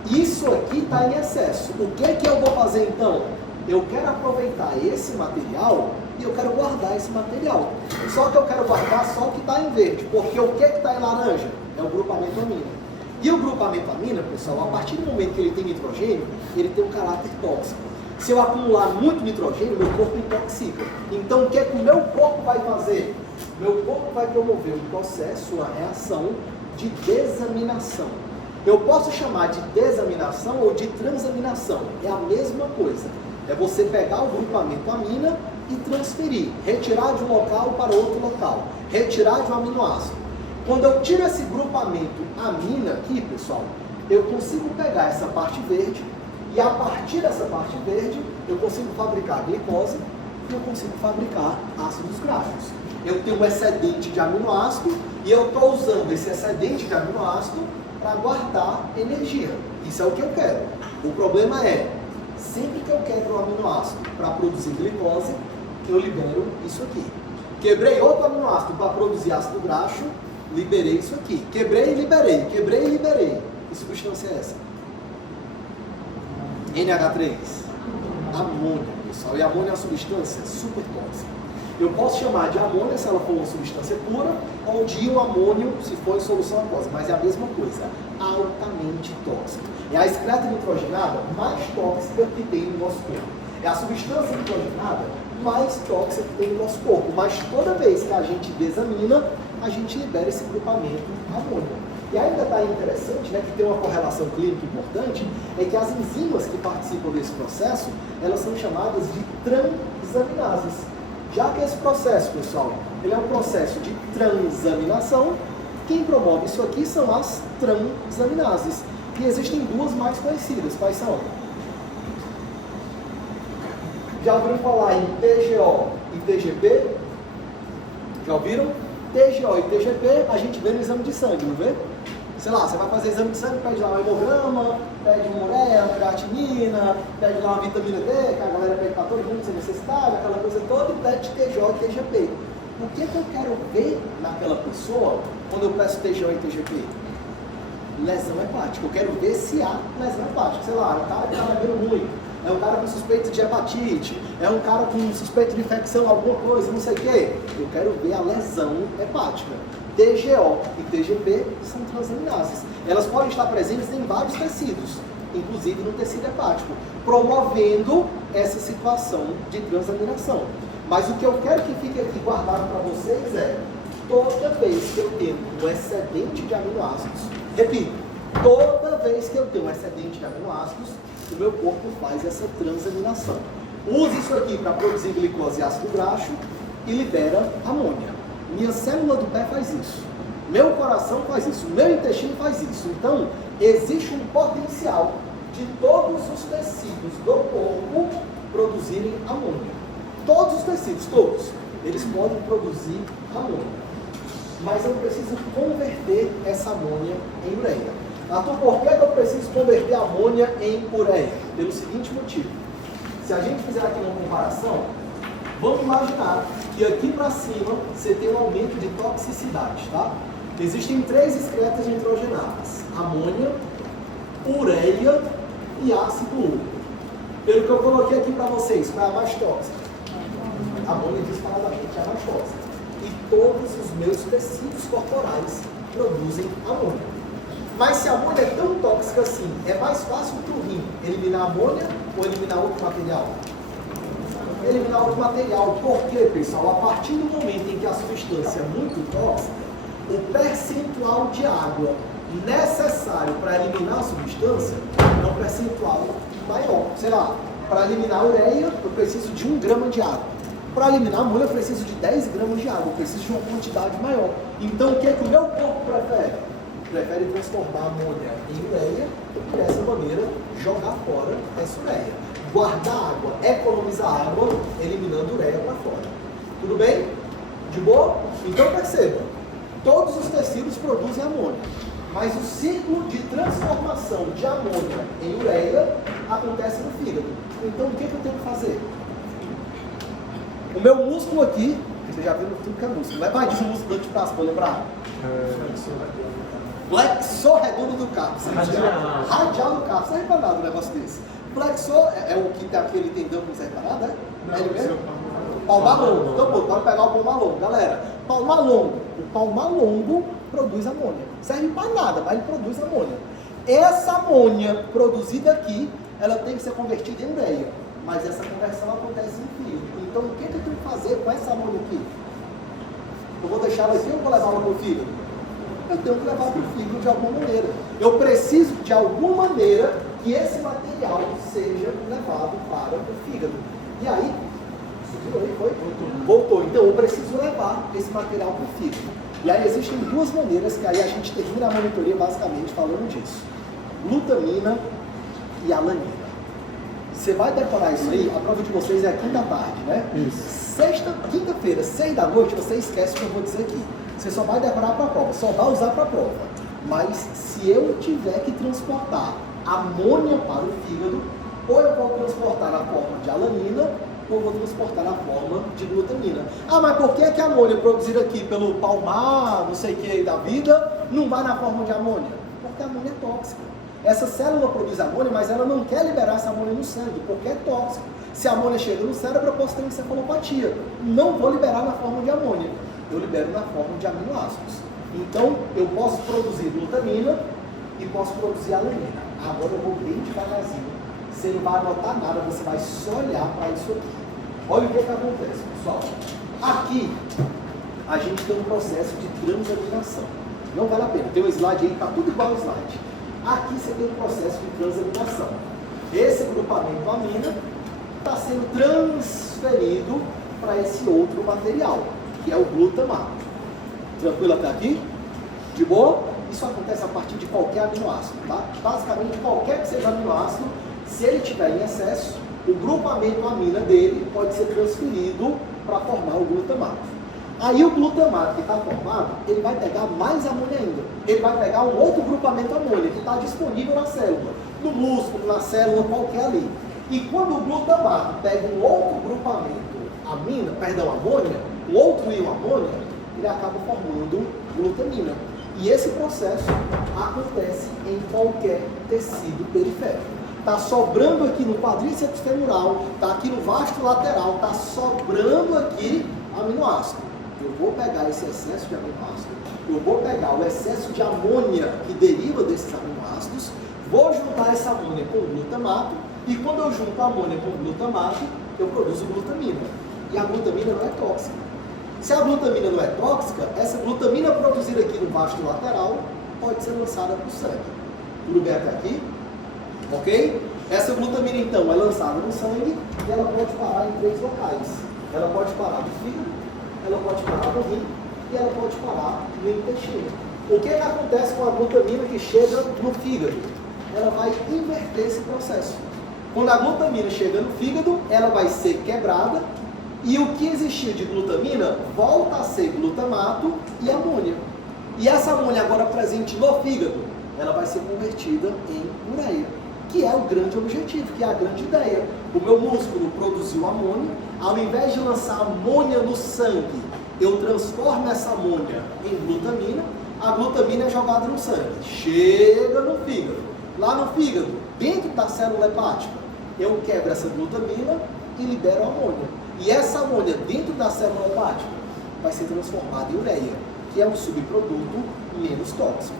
Isso aqui está em excesso. O que eu vou fazer então? Eu quero aproveitar esse material e eu quero guardar esse material. Só que eu quero guardar só o que está em verde, porque o que está em laranja? É o grupamento amina. E o grupamento amina, pessoal, a partir do momento que ele tem nitrogênio, ele tem um caráter tóxico. Se eu acumular muito nitrogênio, meu corpo intoxica. Então o que o meu corpo vai fazer? Meu corpo vai promover um processo, uma reação de desaminação. Eu posso chamar de desaminação ou de transaminação. É a mesma coisa. É você pegar o grupamento amina e transferir, retirar de um local para outro local, retirar de um aminoácido. Quando eu tiro esse grupamento amina aqui, pessoal, eu consigo pegar essa parte verde e a partir dessa parte verde eu consigo fabricar glicose e eu consigo fabricar ácidos graxos. Eu tenho um excedente de aminoácido e eu estou usando esse excedente de aminoácido para guardar energia. Isso é o que eu quero. O problema é, sempre que eu quebro o aminoácido para produzir glicose, eu libero isso aqui. Quebrei outro aminoácido para produzir ácido graxo, liberei isso aqui. Quebrei e liberei, quebrei e liberei. Que substância é essa? NH3. Amônia, pessoal. E amônia é uma substância super tóxica. Eu posso chamar de amônia se ela for uma substância pura, ou de amônio se for em solução aquosa, mas é a mesma coisa, altamente tóxica. É a excreta nitrogenada mais tóxica que tem no nosso corpo. É a substância nitrogenada mais tóxica que tem no nosso corpo, mas toda vez que a gente desamina, a gente libera esse grupamento amônio. E ainda está interessante, né, que tem uma correlação clínica importante, é que as enzimas que participam desse processo, elas são chamadas de transaminases. Já que esse processo, pessoal, ele é um processo de transaminação, quem promove isso aqui são as transaminases. E existem duas mais conhecidas. Quais são? Já ouviram falar em TGO e TGP? Já ouviram? TGO e TGP a gente vê no exame de sangue, não vê? Sei lá, você vai fazer exame de sangue, pede lá um hemograma, pede uma ureia, uma creatinina, pede lá uma vitamina D, que a galera pede para todo mundo sem necessidade, aquela coisa toda, e pede TGO e TGP. O que eu quero ver naquela pessoa quando eu peço TGO e TGP? Lesão hepática. Eu quero ver se há lesão hepática. Sei lá, é um cara que está bebendo muito, é um cara com suspeita de hepatite, é um cara com suspeita de infecção, alguma coisa, não sei o quê. Eu quero ver a lesão hepática. TGO e TGP são transaminases. Elas podem estar presentes em vários tecidos, inclusive no tecido hepático, promovendo essa situação de transaminação. Mas o que eu quero que fique aqui guardado para vocês é, toda vez que eu tenho um excedente de aminoácidos, repito, toda vez que eu tenho um excedente de aminoácidos, o meu corpo faz essa transaminação. Usa isso aqui para produzir glicose e ácido graxo e libera amônia. Minha célula do pé faz isso, meu coração faz isso, meu intestino faz isso. Então, existe um potencial de todos os tecidos do corpo produzirem amônia. Todos os tecidos, todos, eles podem produzir amônia. Mas eu preciso converter essa amônia em ureia. Arthur, por que eu preciso converter a amônia em ureia? Pelo seguinte motivo. Se a gente fizer aqui uma comparação, vamos imaginar que aqui para cima você tem um aumento de toxicidade, tá? Existem 3 excretas nitrogenadas: amônia, ureia e ácido úrico. Pelo que eu coloquei aqui para vocês, qual é a mais tóxica? A amônia disparadamente é a mais tóxica. E todos os meus tecidos corporais produzem amônia. Mas se a amônia é tão tóxica assim, é mais fácil para o rim eliminar a amônia ou eliminar outro material? Eliminar outro material. Por quê, pessoal? A partir do momento em que a substância é muito tóxica, o percentual de água necessário para eliminar a substância é um percentual maior. Sei lá, para eliminar a ureia, eu preciso de 1 grama de água. Para eliminar a amônia, eu preciso de 10 gramas de água. Eu preciso de uma quantidade maior. Então, o que é que o meu corpo prefere? Prefere transformar a amônia em ureia e, dessa maneira, jogar fora essa ureia. Guardar água, economizar água, eliminando ureia para fora. Tudo bem? De boa? Então perceba, todos os tecidos produzem amônia, mas o ciclo de transformação de amônia em ureia acontece no fígado. Então o que eu tenho que fazer? O meu músculo aqui, você já viu tudo que é músculo, não é mais disso o músculo de braço, vou lembrar? Flexor redondo do carpo. Radial do carpo. Você serve para nada um negócio desse. Flexor é o que tem aquele tendão que não serve para nada, né? É ele mesmo? Palmar longo. Então, pode pegar o palmar longo. Galera, palmar longo. O palmar longo produz amônia. Serve para nada, mas ele produz amônia. Essa amônia produzida aqui, ela tem que ser convertida em ureia. Mas essa conversão acontece em fígado. Então, o que eu tenho que fazer com essa amônia aqui? Eu vou deixar ela aqui ou vou levar ela para o fígado? Eu tenho que levar para o fígado de alguma maneira. Eu preciso, de alguma maneira, que esse material seja levado para o fígado. E aí, voltou. Então, eu preciso levar esse material para o fígado. E aí existem 2 maneiras que aí a gente termina a monitoria basicamente falando disso. Glutamina e alanina. Você vai decorar isso aí, a prova de vocês é quinta tarde, né? Isso. Quinta-feira, 6 da noite, você esquece o que eu vou dizer aqui. Você só vai decorar para a prova, só vai usar para a prova. Mas se eu tiver que transportar amônia para o fígado, ou eu vou transportar na forma de alanina, ou eu vou transportar na forma de glutamina. Ah, mas por que a amônia produzida aqui pelo palmar, não sei o que da vida, não vai na forma de amônia? Porque a amônia é tóxica. Essa célula produz amônia, mas ela não quer liberar essa amônia no sangue, porque é tóxico. Se a amônia chega no cérebro, eu posso ter encefalopatia. Não vou liberar na forma de amônia, eu libero na forma de aminoácidos. Então, eu posso produzir glutamina e posso produzir alanina. Agora eu vou bem devagarzinho. Você não vai anotar nada, você vai só olhar para isso aqui. Olha o que acontece, pessoal. Aqui, a gente tem um processo de transaminação. Não vale a pena. Tem um slide aí que está tudo igual ao slide. Aqui você tem um processo de transaminação. Esse grupamento amina está sendo transferido para esse outro material, que é o glutamato. Tranquilo até aqui? De boa? Isso acontece a partir de qualquer aminoácido, tá? Basicamente, qualquer que seja aminoácido, se ele estiver em excesso, o grupamento amina dele pode ser transferido para formar o glutamato. Aí o glutamato que está formado, ele vai pegar mais amônia ainda. Ele vai pegar um outro grupamento amônia que está disponível na célula, no músculo, na célula, qualquer ali. E quando o glutamato pega um outro grupamento amônia, um outro íon amônia, ele acaba formando glutamina. E esse processo acontece em qualquer tecido periférico. Está sobrando aqui no quadríceps femoral, está aqui no vasto lateral, está sobrando aqui aminoácido. Eu vou pegar esse excesso de aminoácido, eu vou pegar o excesso de amônia que deriva desses aminoácidos, vou juntar essa amônia com glutamato, e quando eu junto a amônia com glutamato, eu produzo glutamina. E a glutamina não é tóxica. Se a glutamina não é tóxica, essa glutamina produzida aqui no vasto lateral pode ser lançada para o sangue. Tudo bem até aqui? Ok? Essa glutamina, então, é lançada no sangue e ela pode parar em 3 locais. Ela pode parar no fígado, ela pode parar no rim e ela pode parar no intestino. O que acontece com a glutamina que chega no fígado? Ela vai inverter esse processo. Quando a glutamina chega no fígado, ela vai ser quebrada e o que existia de glutamina volta a ser glutamato e amônia. E essa amônia agora presente no fígado, ela vai ser convertida em ureia, que é o grande objetivo, que é a grande ideia. O meu músculo produziu amônia, ao invés de lançar amônia no sangue, eu transformo essa amônia em glutamina, a glutamina é jogada no sangue, chega no fígado. Lá no fígado, dentro da célula hepática, eu quebro essa glutamina e libero a amônia. E essa amônia dentro da célula hepática vai ser transformada em ureia, que é um subproduto menos tóxico.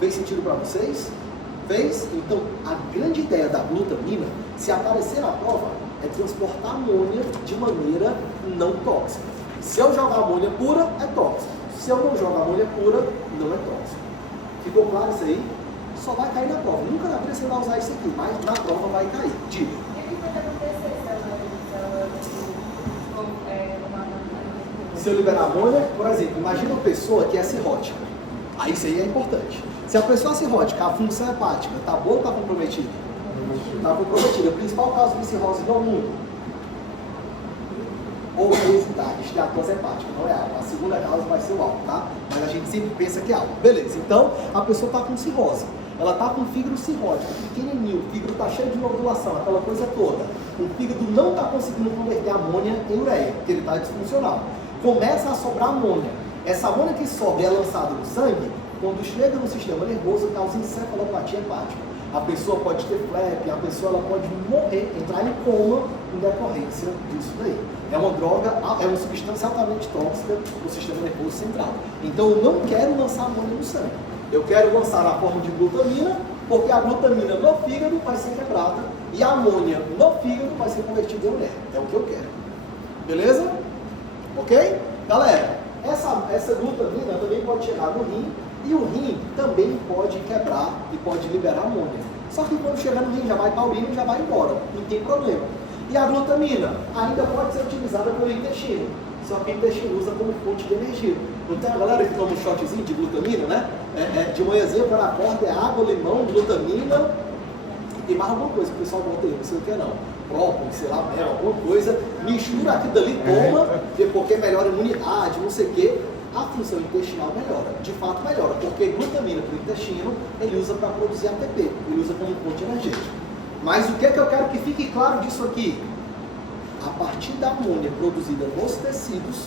Fez sentido para vocês? Fez? Então, a grande ideia da glutamina, se aparecer na prova, é transportar amônia de maneira não tóxica. Se eu jogar amônia pura, é tóxico. Se eu não jogar amônia pura, não é tóxico. Ficou claro isso aí? Só vai cair na prova. Nunca na vida você vai usar isso aqui, mas na prova vai cair. Diga. O que pode acontecer se eu liberar amônia? Por exemplo, imagina uma pessoa que é cirrótica. Aí isso aí é importante. Se a pessoa é cirrótica, a função hepática está boa ou está comprometida? Está comprometida. O principal causa de cirrose no mundo? Obesidade, esteatose hepática. Não é álcool. A segunda causa vai ser o álcool, tá? Mas a gente sempre pensa que é álcool. Beleza. Então, a pessoa está com cirrose. Ela está com o fígado cirrótico, pequenininho. O fígado está cheio de nodulação, aquela coisa toda. O fígado não está conseguindo converter amônia em ureia, porque ele está disfuncional. Começa a sobrar amônia. Essa amônia que sobe é lançada no sangue. Quando chega no sistema nervoso, causa encefalopatia hepática. A pessoa pode ter flap, a pessoa ela pode morrer, entrar em coma em decorrência disso daí. É uma droga, é uma substância altamente tóxica do sistema nervoso central. Então eu não quero lançar amônia no sangue. Eu quero lançar na forma de glutamina, porque a glutamina no fígado vai ser quebrada e a amônia no fígado vai ser convertida em ureia. É o que eu quero. Beleza? Ok? Galera, essa glutamina também pode chegar no rim. E o rim também pode quebrar e pode liberar amônia. Só que quando chegar no rim já vai para o urina e já vai embora. Não tem problema. E a glutamina ainda pode ser utilizada pelo intestino. Só que o intestino usa como fonte de energia. Então a galera que toma um shotzinho de glutamina, né? De manhãzinha quando acorda é água, limão, glutamina. E tem mais alguma coisa que o pessoal bota aí, não sei o que não. Própolis, sei lá, mel, alguma coisa. Mistura aquilo dali, toma, porque melhora a imunidade, não sei o que. A função intestinal melhora, de fato melhora, porque glutamina para o intestino, ele usa para produzir ATP, ele usa como fonte energética. Mas o que é que eu quero que fique claro disso aqui? A partir da amônia produzida nos tecidos,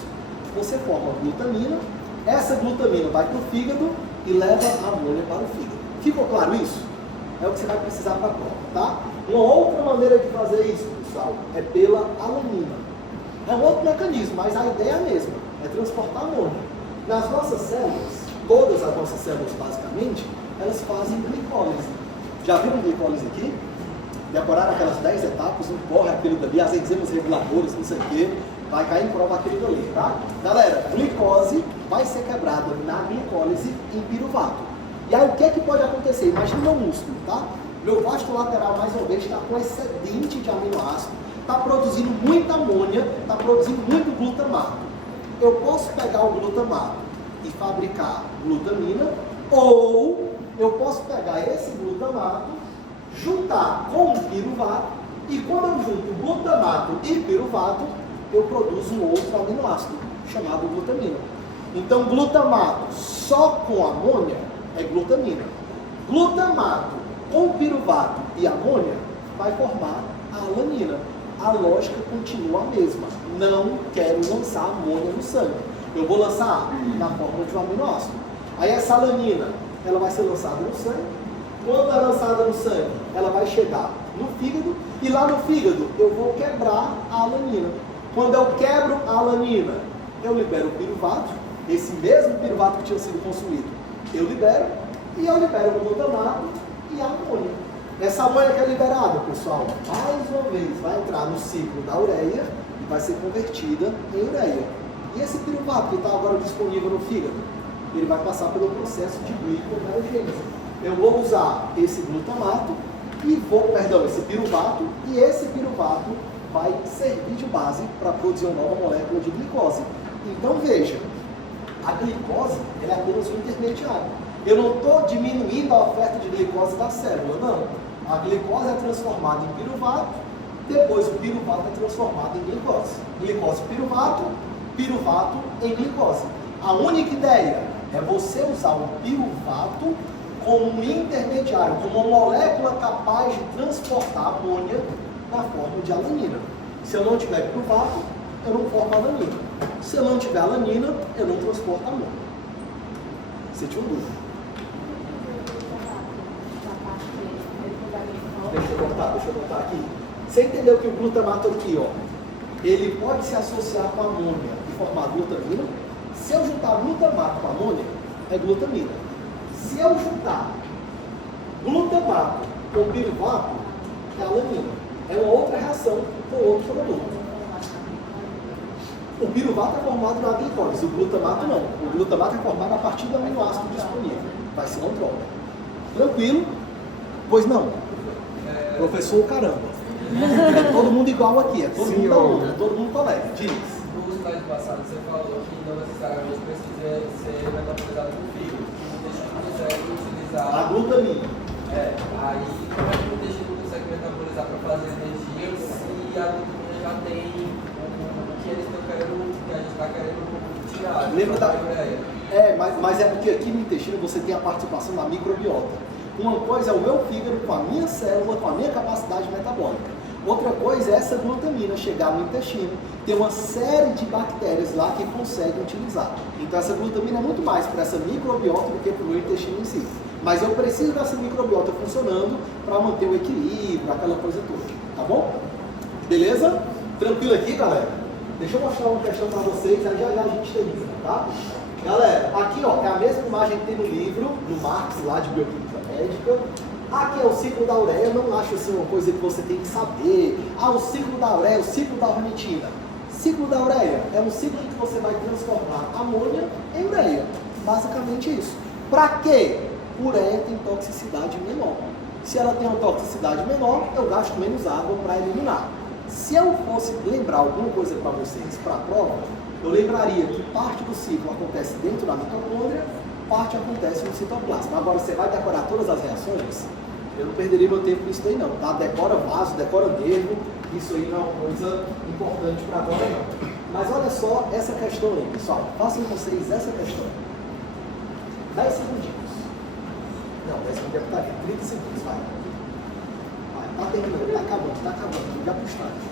você forma glutamina, essa glutamina vai para o fígado e leva a amônia para o fígado. Ficou claro isso? é o que você vai precisar para a prova, tá? Uma outra maneira de fazer isso, pessoal, é pela alanina. É um outro mecanismo, mas a ideia é a mesma, é transportar amônia. Nas nossas células, todas as nossas células basicamente, elas fazem glicólise. Já viram glicólise aqui? Decoraram aquelas 10 etapas, um corre aquilo dali, as enzimas reguladoras, não sei o quê, vai cair em prova aquilo dali, tá? Galera, glicose vai ser quebrada na glicólise em piruvato. E aí o que é que pode acontecer? Imagina meu músculo, tá? Meu vasto lateral mais uma vez está com excedente de aminoácido, está produzindo muita amônia, está produzindo muito glutamato. Eu posso pegar o glutamato e fabricar glutamina, ou eu posso pegar esse glutamato, juntar com o piruvato, e quando eu junto glutamato e piruvato, eu produzo um outro aminoácido, chamado glutamina. Então, glutamato só com amônia é glutamina. Glutamato com piruvato e amônia vai formar a alanina. A lógica continua a mesma. Não quero lançar amônia no sangue. Eu vou lançar na forma de um aminoácido. Aí essa alanina, ela vai ser lançada no sangue. Quando é lançada no sangue, ela vai chegar no fígado. E lá no fígado, eu vou quebrar a alanina. Quando eu quebro a alanina, eu libero o piruvato. Esse mesmo piruvato que tinha sido consumido, eu libero. E eu libero o glutamato e a amônia. Essa amônia que é liberada, pessoal, mais uma vez, vai entrar no ciclo da ureia e vai ser convertida em ureia. E esse piruvato que está agora disponível no fígado, ele vai passar pelo processo de gliconeogênese. Eu vou usar esse glutamato esse piruvato, e esse piruvato vai servir de base para produzir uma nova molécula de glicose. Então veja, a glicose é apenas um intermediário. Eu não estou diminuindo a oferta de glicose da célula, não. A glicose é transformada em piruvato, depois o piruvato é transformado em glicose. Glicose piruvato, piruvato em glicose. A única ideia é você usar o piruvato como um intermediário, como uma molécula capaz de transportar amônia na forma de alanina. Se eu não tiver piruvato, eu não formo alanina. Se eu não tiver alanina, eu não transporto amônia. Você tinha dúvida? Deixa eu contar aqui. Você entendeu que o glutamato aqui, ó, ele pode se associar com a amônia e formar glutamina? Se eu juntar glutamato com amônia, é glutamina. Se eu juntar glutamato com piruvato, é alanina. É uma outra reação com outro produto. O piruvato é formado na glicose, o glutamato não. O glutamato é formado a partir do aminoácido disponível. Vai ser um troca. Tranquilo? Pois não. Professor, caramba. É todo mundo igual aqui, é todo mundo aluno, é todo mundo colega. Diz. No slide passado você falou que não necessariamente precisa ser metabolizado no fígado. O intestino consegue utilizar A glutamina. Aí como é que o intestino consegue metabolizar para fazer energia se a glutamina já tem o que eles estão querendo, que a gente está querendo tirar? Lembra da mas é porque aqui no intestino você tem a participação da microbiota. Uma coisa é o meu fígado com a minha célula, com a minha capacidade metabólica. Outra coisa é essa glutamina chegar no intestino. Tem uma série de bactérias lá que conseguem utilizar. Então essa glutamina é muito mais para essa microbiota do que para o meu intestino em si. Mas eu preciso dessa microbiota funcionando para manter o equilíbrio, aquela coisa toda. Tá bom? Beleza? Tranquilo aqui, galera? Deixa eu mostrar uma questão para vocês, aí já a gente termina, tá? Galera, aqui ó, é a mesma imagem que tem no livro, no Marx lá de Bioquímica Médica. Aqui é o ciclo da ureia, eu não acho assim uma coisa que você tem que saber. O ciclo da ureia, o ciclo da ornitina. Ciclo da ureia é um ciclo em que você vai transformar amônia em ureia. Basicamente isso. Para quê? Ureia tem toxicidade menor. Se ela tem uma toxicidade menor, eu gasto menos água para eliminar. Se eu fosse lembrar alguma coisa para vocês, para a prova, eu lembraria que parte do ciclo acontece dentro da mitocôndria, parte acontece no citoplasma. Agora, você vai decorar todas as reações? Eu não perderia meu tempo nisso daí não, tá? Decora vaso, decora nervo, isso aí não é uma coisa importante para agora não. Mas olha só essa questão aí, pessoal. Façam vocês essa questão. 10 segundinhos. Não, 10 segundos tá aqui. 30 segundos, vai. Vai, tá terminando, tá acabando. Liga pro estádio.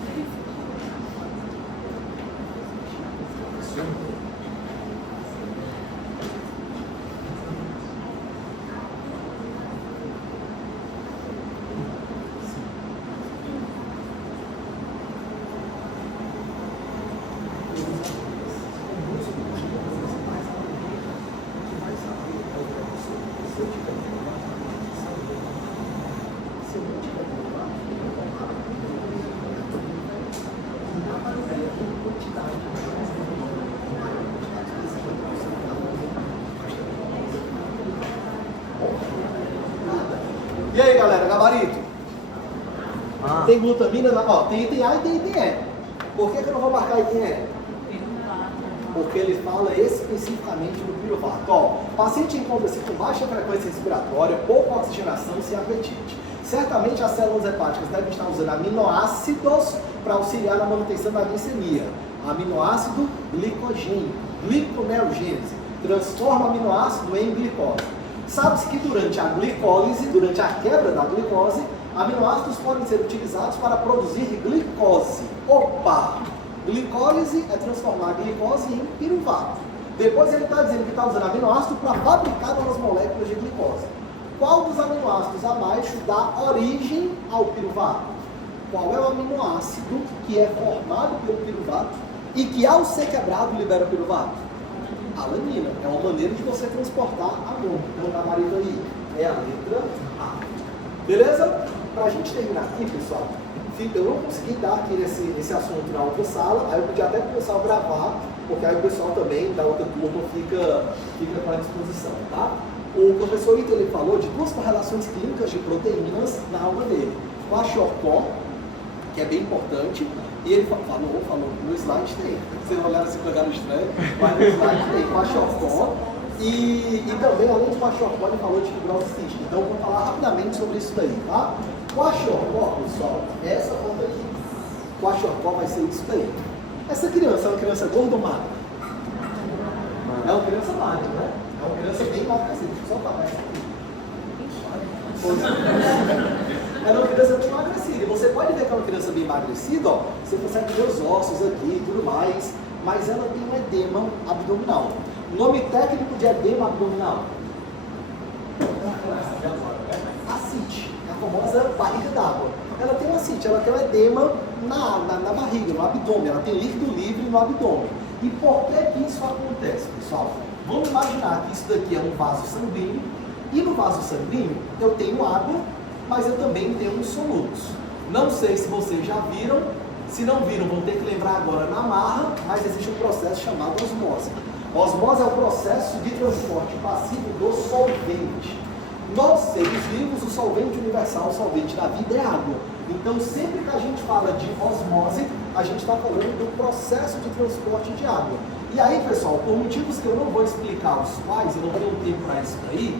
E aí, galera, gabarito? Tem glutamina, tem item A e tem item E. Por que eu não vou marcar item E? Porque ele fala especificamente do piruvato. Ó, paciente encontra-se com baixa frequência respiratória, pouca oxigenação sem apetite. Certamente as células hepáticas devem estar usando aminoácidos para auxiliar na manutenção da glicemia. Aminoácido glicogênico, gliconeogênese, transforma aminoácido em glicose. Sabe-se que durante a glicólise, durante a quebra da glicose, aminoácidos podem ser utilizados para produzir glicose. Opa! Glicólise é transformar a glicose em piruvato. Depois ele está dizendo que está usando aminoácido para fabricar novas moléculas de glicose. Qual dos aminoácidos abaixo dá origem ao piruvato? Qual é o aminoácido que é formado pelo piruvato e que ao ser quebrado libera piruvato? Alanina. É uma maneira de você transportar amônio. Então, na marido aí é a letra A. Beleza? Para a gente terminar aqui, pessoal, eu não consegui dar aqui esse assunto na outra sala, aí eu podia até começar a gravar, porque aí o pessoal também da outra turma fica à disposição, tá? O professor Ito, ele falou de duas correlações clínicas de proteínas na aula dele. Kwashiorkor, que é bem importante, e ele falou, no slide tem, vocês olharam assim, pegaram estranho, mas no slide tem Kwashiorkor, e também, além de Kwashiorkor, ele falou de fibrose cística. Então, eu vou falar rapidamente sobre isso daí, tá? Kwashiorkor, pessoal, é essa conta aqui. Kwashiorkor vai ser isso daí. Essa criança é uma criança gorda ou magra? É uma criança magra, né? É uma criança bem magra, assim, deixa eu só parar essa aqui. Ela é uma criança bem emagrecida. E você pode ver que é uma criança bem emagrecida, ó. Você consegue ver os ossos aqui e tudo mais, mas ela tem um edema abdominal. O nome técnico de edema abdominal? Ascite, a famosa barriga d'água. Ela tem um ascite, ela tem um edema na barriga, no abdômen, ela tem líquido livre no abdômen. E por que isso acontece, pessoal? Vamos imaginar que isso daqui é um vaso sanguíneo, e no vaso sanguíneo eu tenho água, mas eu também tenho solutos. Não sei se vocês já viram, se não viram vão ter que lembrar agora na marra, mas existe um processo chamado osmose. Osmose é o processo de transporte passivo do solvente. Nós, seres vivos, o solvente universal, o solvente da vida é água. Então, sempre que a gente fala de osmose, a gente está falando do processo de transporte de água. E aí, pessoal, por motivos que eu não vou explicar os quais, eu não tenho tempo para isso daí,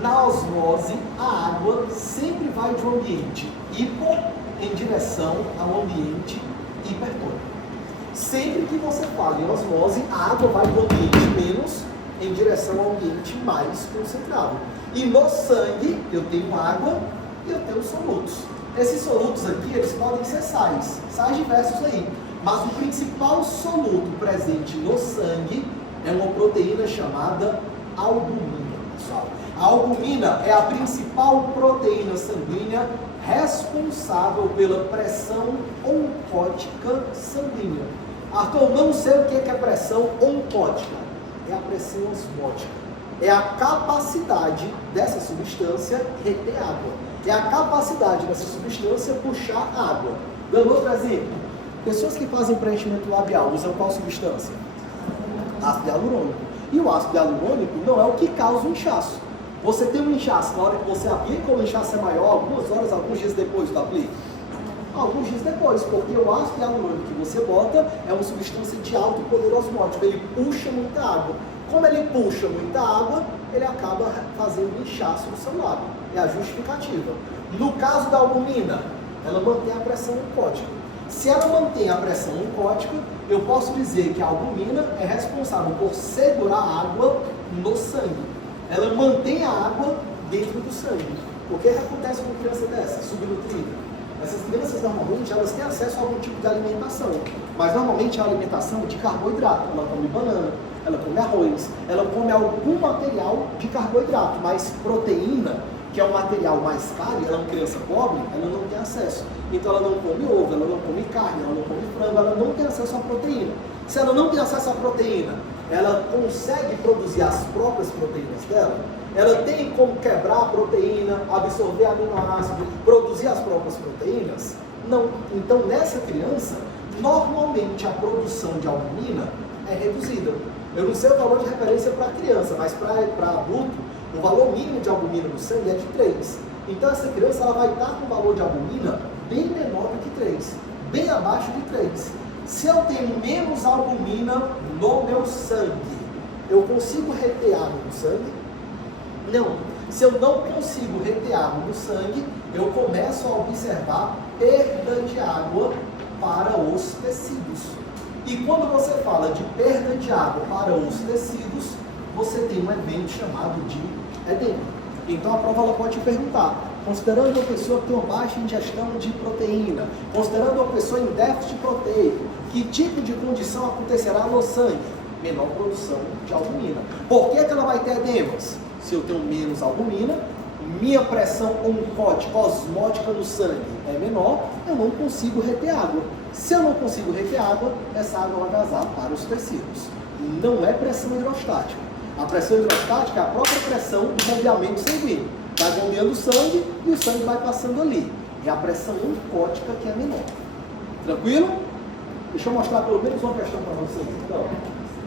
na osmose, a água sempre vai de um ambiente hipo em direção ao ambiente hipertônico. Sempre que você fala em osmose, a água vai do ambiente menos em direção ao ambiente mais concentrado. E no sangue, eu tenho água e eu tenho solutos. Esses solutos aqui, eles podem ser sais diversos aí. Mas o principal soluto presente no sangue é uma proteína chamada albumina, pessoal. A albumina é a principal proteína sanguínea responsável pela pressão oncótica sanguínea. Arthur, não sei o que é pressão oncótica. É a pressão osmótica. É a capacidade dessa substância reter água. É a capacidade dessa substância puxar ága. Dando outro exemplo. Pessoas que fazem preenchimento labial usam qual substância? Ácido hialurônico. E o ácido hialurônico não é o que causa o inchaço. Você tem um inchaço na hora que você aplica, ou o inchaço é maior algumas horas, alguns dias depois do aplique? Alguns dias depois, porque o ácido hialurônico que você bota é uma substância de alto poder osmótico, ele puxa muita água. Como ele puxa muita água, ele acaba fazendo inchaço no seu lábio. É a justificativa. No caso da albumina, ela mantém a pressão oncótica. Se ela mantém a pressão oncótica, eu posso dizer que a albumina é responsável por segurar a água no sangue. Ela mantém a água dentro do sangue. O que acontece com criança dessa, subnutrida? Essas crianças, normalmente, elas têm acesso a algum tipo de alimentação. Mas, normalmente, é a alimentação de carboidrato. Ela come banana, ela come arroz, ela come algum material de carboidrato. Mas proteína, que é um material mais caro, e ela é uma criança pobre, ela não tem acesso. Então, ela não come ovo, ela não come carne, ela não come frango, ela não tem acesso à proteína. Se ela não tem acesso à proteína, ela consegue produzir as próprias proteínas dela? ela tem como quebrar a proteína, absorver aminoácido, produzir as próprias proteínas? Não. Então, nessa criança, normalmente a produção de albumina é reduzida. Eu não sei o valor de referência para criança, mas para adulto, o valor mínimo de albumina no sangue é de 3. Então, essa criança ela vai estar com um valor de albumina bem menor do que 3, bem abaixo de 3. Se eu tenho menos albumina no meu sangue, eu consigo reter água no sangue? Não. Se eu não consigo reter água no sangue, eu começo a observar perda de água para os tecidos. E quando você fala de perda de água para os tecidos, você tem um evento chamado de edema. Então a prova ela pode te perguntar, considerando uma pessoa que tem uma baixa ingestão de proteína, considerando uma pessoa em déficit proteico, que tipo de condição acontecerá no sangue? Menor produção de albumina. Por que ela vai ter edemas? Se eu tenho menos albumina, minha pressão oncótica, osmótica no sangue é menor, eu não consigo reter água. Se eu não consigo reter água, essa água vai vazar para os tecidos. Não é pressão hidrostática. A pressão hidrostática é a própria pressão do bombeamento sanguíneo. Vai bombeando o sangue e o sangue vai passando ali. É a pressão oncótica que é menor. Tranquilo? Deixa eu mostrar pelo menos uma questão para vocês. Então,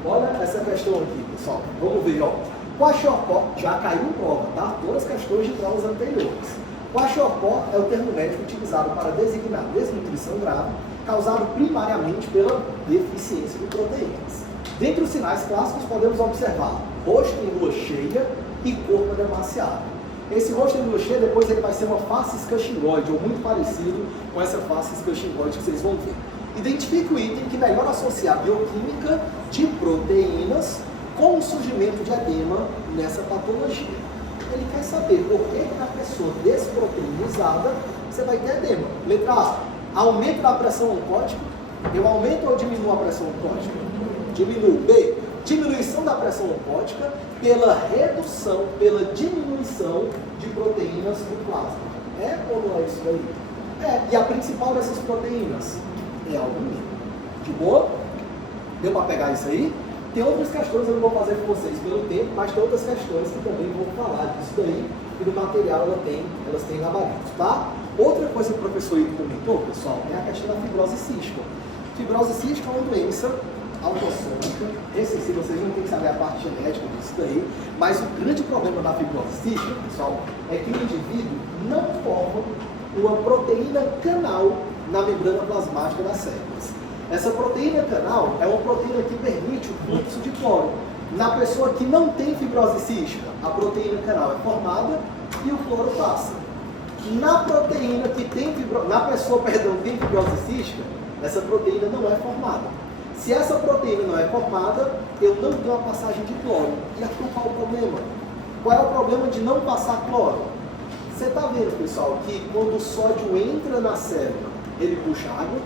olha essa questão aqui, pessoal. Vamos ver, ó. Quaxiocó já caiu em prova, tá? Todas as questões de provas anteriores. Quaxiocó é o termo médico utilizado para designar desnutrição grave, causado primariamente pela deficiência de proteínas. Dentre os sinais clássicos, podemos observar rosto em lua cheia e corpo demasiado. Esse rosto em lua cheia, depois ele vai ser uma face escaxingoide, ou muito parecido com essa face escaxingoide que vocês vão ver. Identifique o item que melhor associa a bioquímica de proteínas com o surgimento de edema nessa patologia. Ele quer saber por que na pessoa desproteinizada você vai ter edema. Letra A, aumento da pressão oncótica. Eu aumento ou diminuo a pressão oncótica? Diminuo. B, diminuição da pressão oncótica pela redução, pela diminuição de proteínas do plasma. É ou não é isso aí? É. E a principal dessas proteínas é a albumina. De boa? Deu para pegar isso aí? Tem outras questões que eu não vou fazer com vocês pelo tempo, mas tem outras questões que também vou falar disso daí, e no material elas têm gabaritos, tá? Outra coisa que o professor Ivo comentou, pessoal, é a questão da fibrose cística. Fibrose cística é uma doença autossômica, recessiva, vocês não têm que saber a parte genética disso daí, mas o grande problema da fibrose cística, pessoal, é que o indivíduo não forma uma proteína canal na membrana plasmática das células. Essa proteína canal é uma proteína que permite o fluxo de cloro. Na pessoa que não tem fibrose cística, a proteína canal é formada e o cloro passa. Na proteína que tem pessoa que tem fibrose cística, essa proteína não é formada. Se essa proteína não é formada, eu não tenho a passagem de cloro. E aqui qual é o problema? Qual é o problema de não passar cloro? Você está vendo, pessoal, que quando o sódio entra na célula, ele puxa água?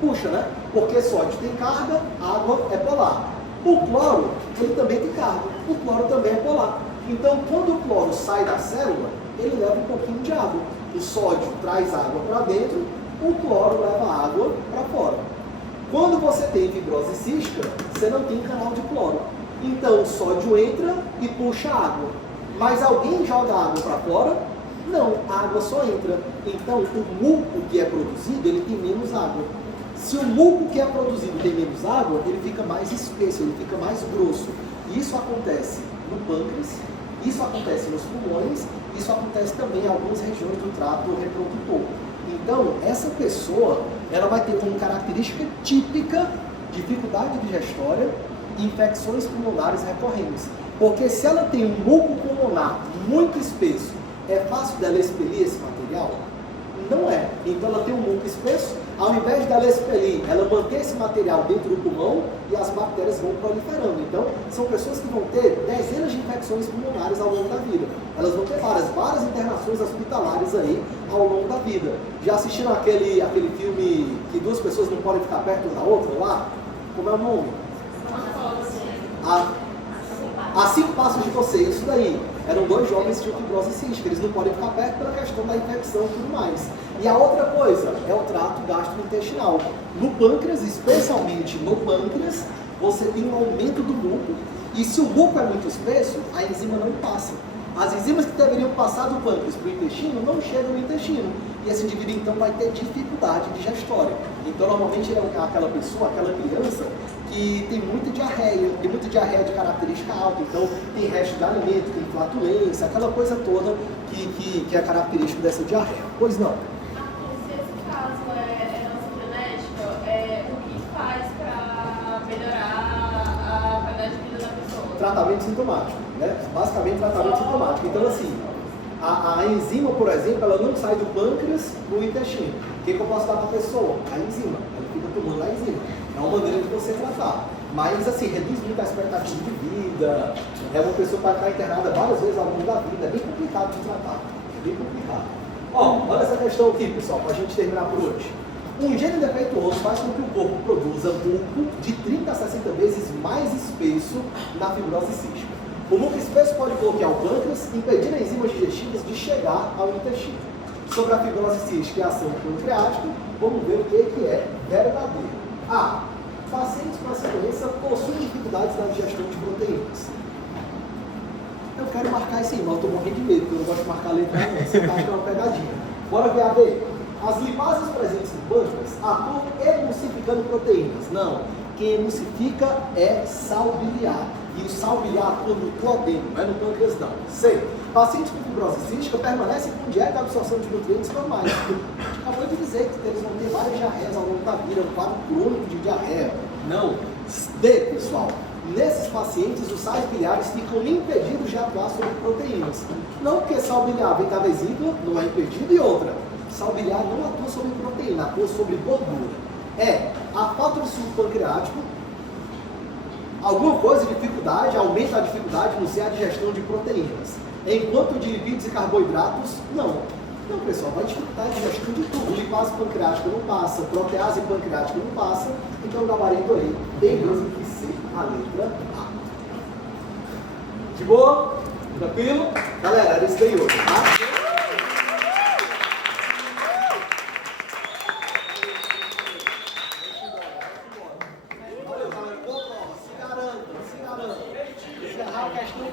Puxa, né? Porque sódio tem carga, água é polar. O cloro, ele também tem carga. O cloro também é polar. Então, quando o cloro sai da célula, ele leva um pouquinho de água. O sódio traz água para dentro, o cloro leva água para fora. Quando você tem fibrose cística, você não tem canal de cloro. Então, o sódio entra e puxa água. Mas alguém joga água para fora? Não, a água só entra. Então, o muco que é produzido, ele tem menos água. Se o muco que é produzido tem menos água, ele fica mais espesso, ele fica mais grosso. Isso acontece no pâncreas, isso acontece nos pulmões, isso acontece também em algumas regiões do trato reprodutor. Então, essa pessoa, ela vai ter como característica típica dificuldade digestória e infecções pulmonares recorrentes. Porque se ela tem um muco pulmonar muito espesso, é fácil dela expelir esse material? Não é. Então ela tem um muco espesso, ao invés dela expelir, ela mantém esse material dentro do pulmão e as bactérias vão proliferando. Então, são pessoas que vão ter dezenas de infecções pulmonares ao longo da vida. Elas vão ter várias internações hospitalares aí ao longo da vida. Já assistiram aquele filme que duas pessoas não podem ficar perto uma da outra lá? Como é o nome? A 5 passos de você, isso daí. Eram 2 jovens que tinham fibrose cística, eles não podem ficar perto pela questão da infecção e tudo mais. E a outra coisa é o trato gastrointestinal. No pâncreas, especialmente no pâncreas, você tem um aumento do muco, e se o muco é muito espesso, a enzima não passa. As enzimas que deveriam passar do pâncreas para o intestino não chegam no intestino. E esse indivíduo então vai ter dificuldade digestória. Então normalmente é aquela pessoa, aquela criança que tem muita diarreia de característica alta. Então tem resto de alimento, tem flatulência, aquela coisa toda que é característica dessa diarreia. Pois não? Se esse caso é herança genética, o que faz para melhorar a qualidade de vida da pessoa? Tratamento sintomático, né? Basicamente tratamento sintomático. Então assim, a enzima, por exemplo, ela não sai do pâncreas para o intestino. O que eu posso dar para a pessoa? A enzima. Ela fica tomando a enzima. É uma maneira de você tratar. Mas assim, reduz muito a expectativa de vida. É uma pessoa que vai estar internada várias vezes ao longo da vida. É bem complicado de tratar. É bem complicado. Ó, olha essa questão aqui, pessoal, para a gente terminar por hoje. Um gene defeituoso faz com que o corpo produza muco de 30 a 60 vezes mais espesso na fibrose cística. O muco espesso pode bloquear o pâncreas, impedindo enzimas digestivas de chegar ao intestino. Sobre a fibrose cística e a ação pancreática, vamos ver o que é verdadeiro. A. Pacientes com essa doença possuem dificuldades na digestão de proteínas. Eu quero marcar isso aí, mas eu estou morrendo de medo, porque eu não gosto de marcar a letra não. Você acha que é uma pegadinha. Bora ver a B. As lipases presentes no pâncreas atuam emulsificando proteínas. Não. Quem emulsifica é sal biliar. E o sal biliar atua no duodeno, não é no pâncreas não. C. Pacientes com fibrose cística permanecem com dieta e absorção de nutrientes normais. Acabou de dizer que eles vão ter várias diarreias ao longo da vida, um quadro crônico de diarreia. Não. D, pessoal. Nesses pacientes, os sais biliares ficam impedidos de atuar sobre proteínas. Não porque sal biliar vem da vesícula, não é impedido, e outra. Sal biliar não atua sobre proteína, atua sobre gordura. A falta de suco pancreático, alguma coisa de dificuldade, aumenta a dificuldade no ser a digestão de proteínas. Enquanto de lipídios e carboidratos, não. Não, pessoal, vai dificultar a digestão de tudo. Lipase pancreática não passa, protease pancreática não passa, então o gabarito aí tem mesmo que ser a letra A. De boa? Tranquilo? Galera, era isso daí hoje, tá? Se garanta. Encerrar a questão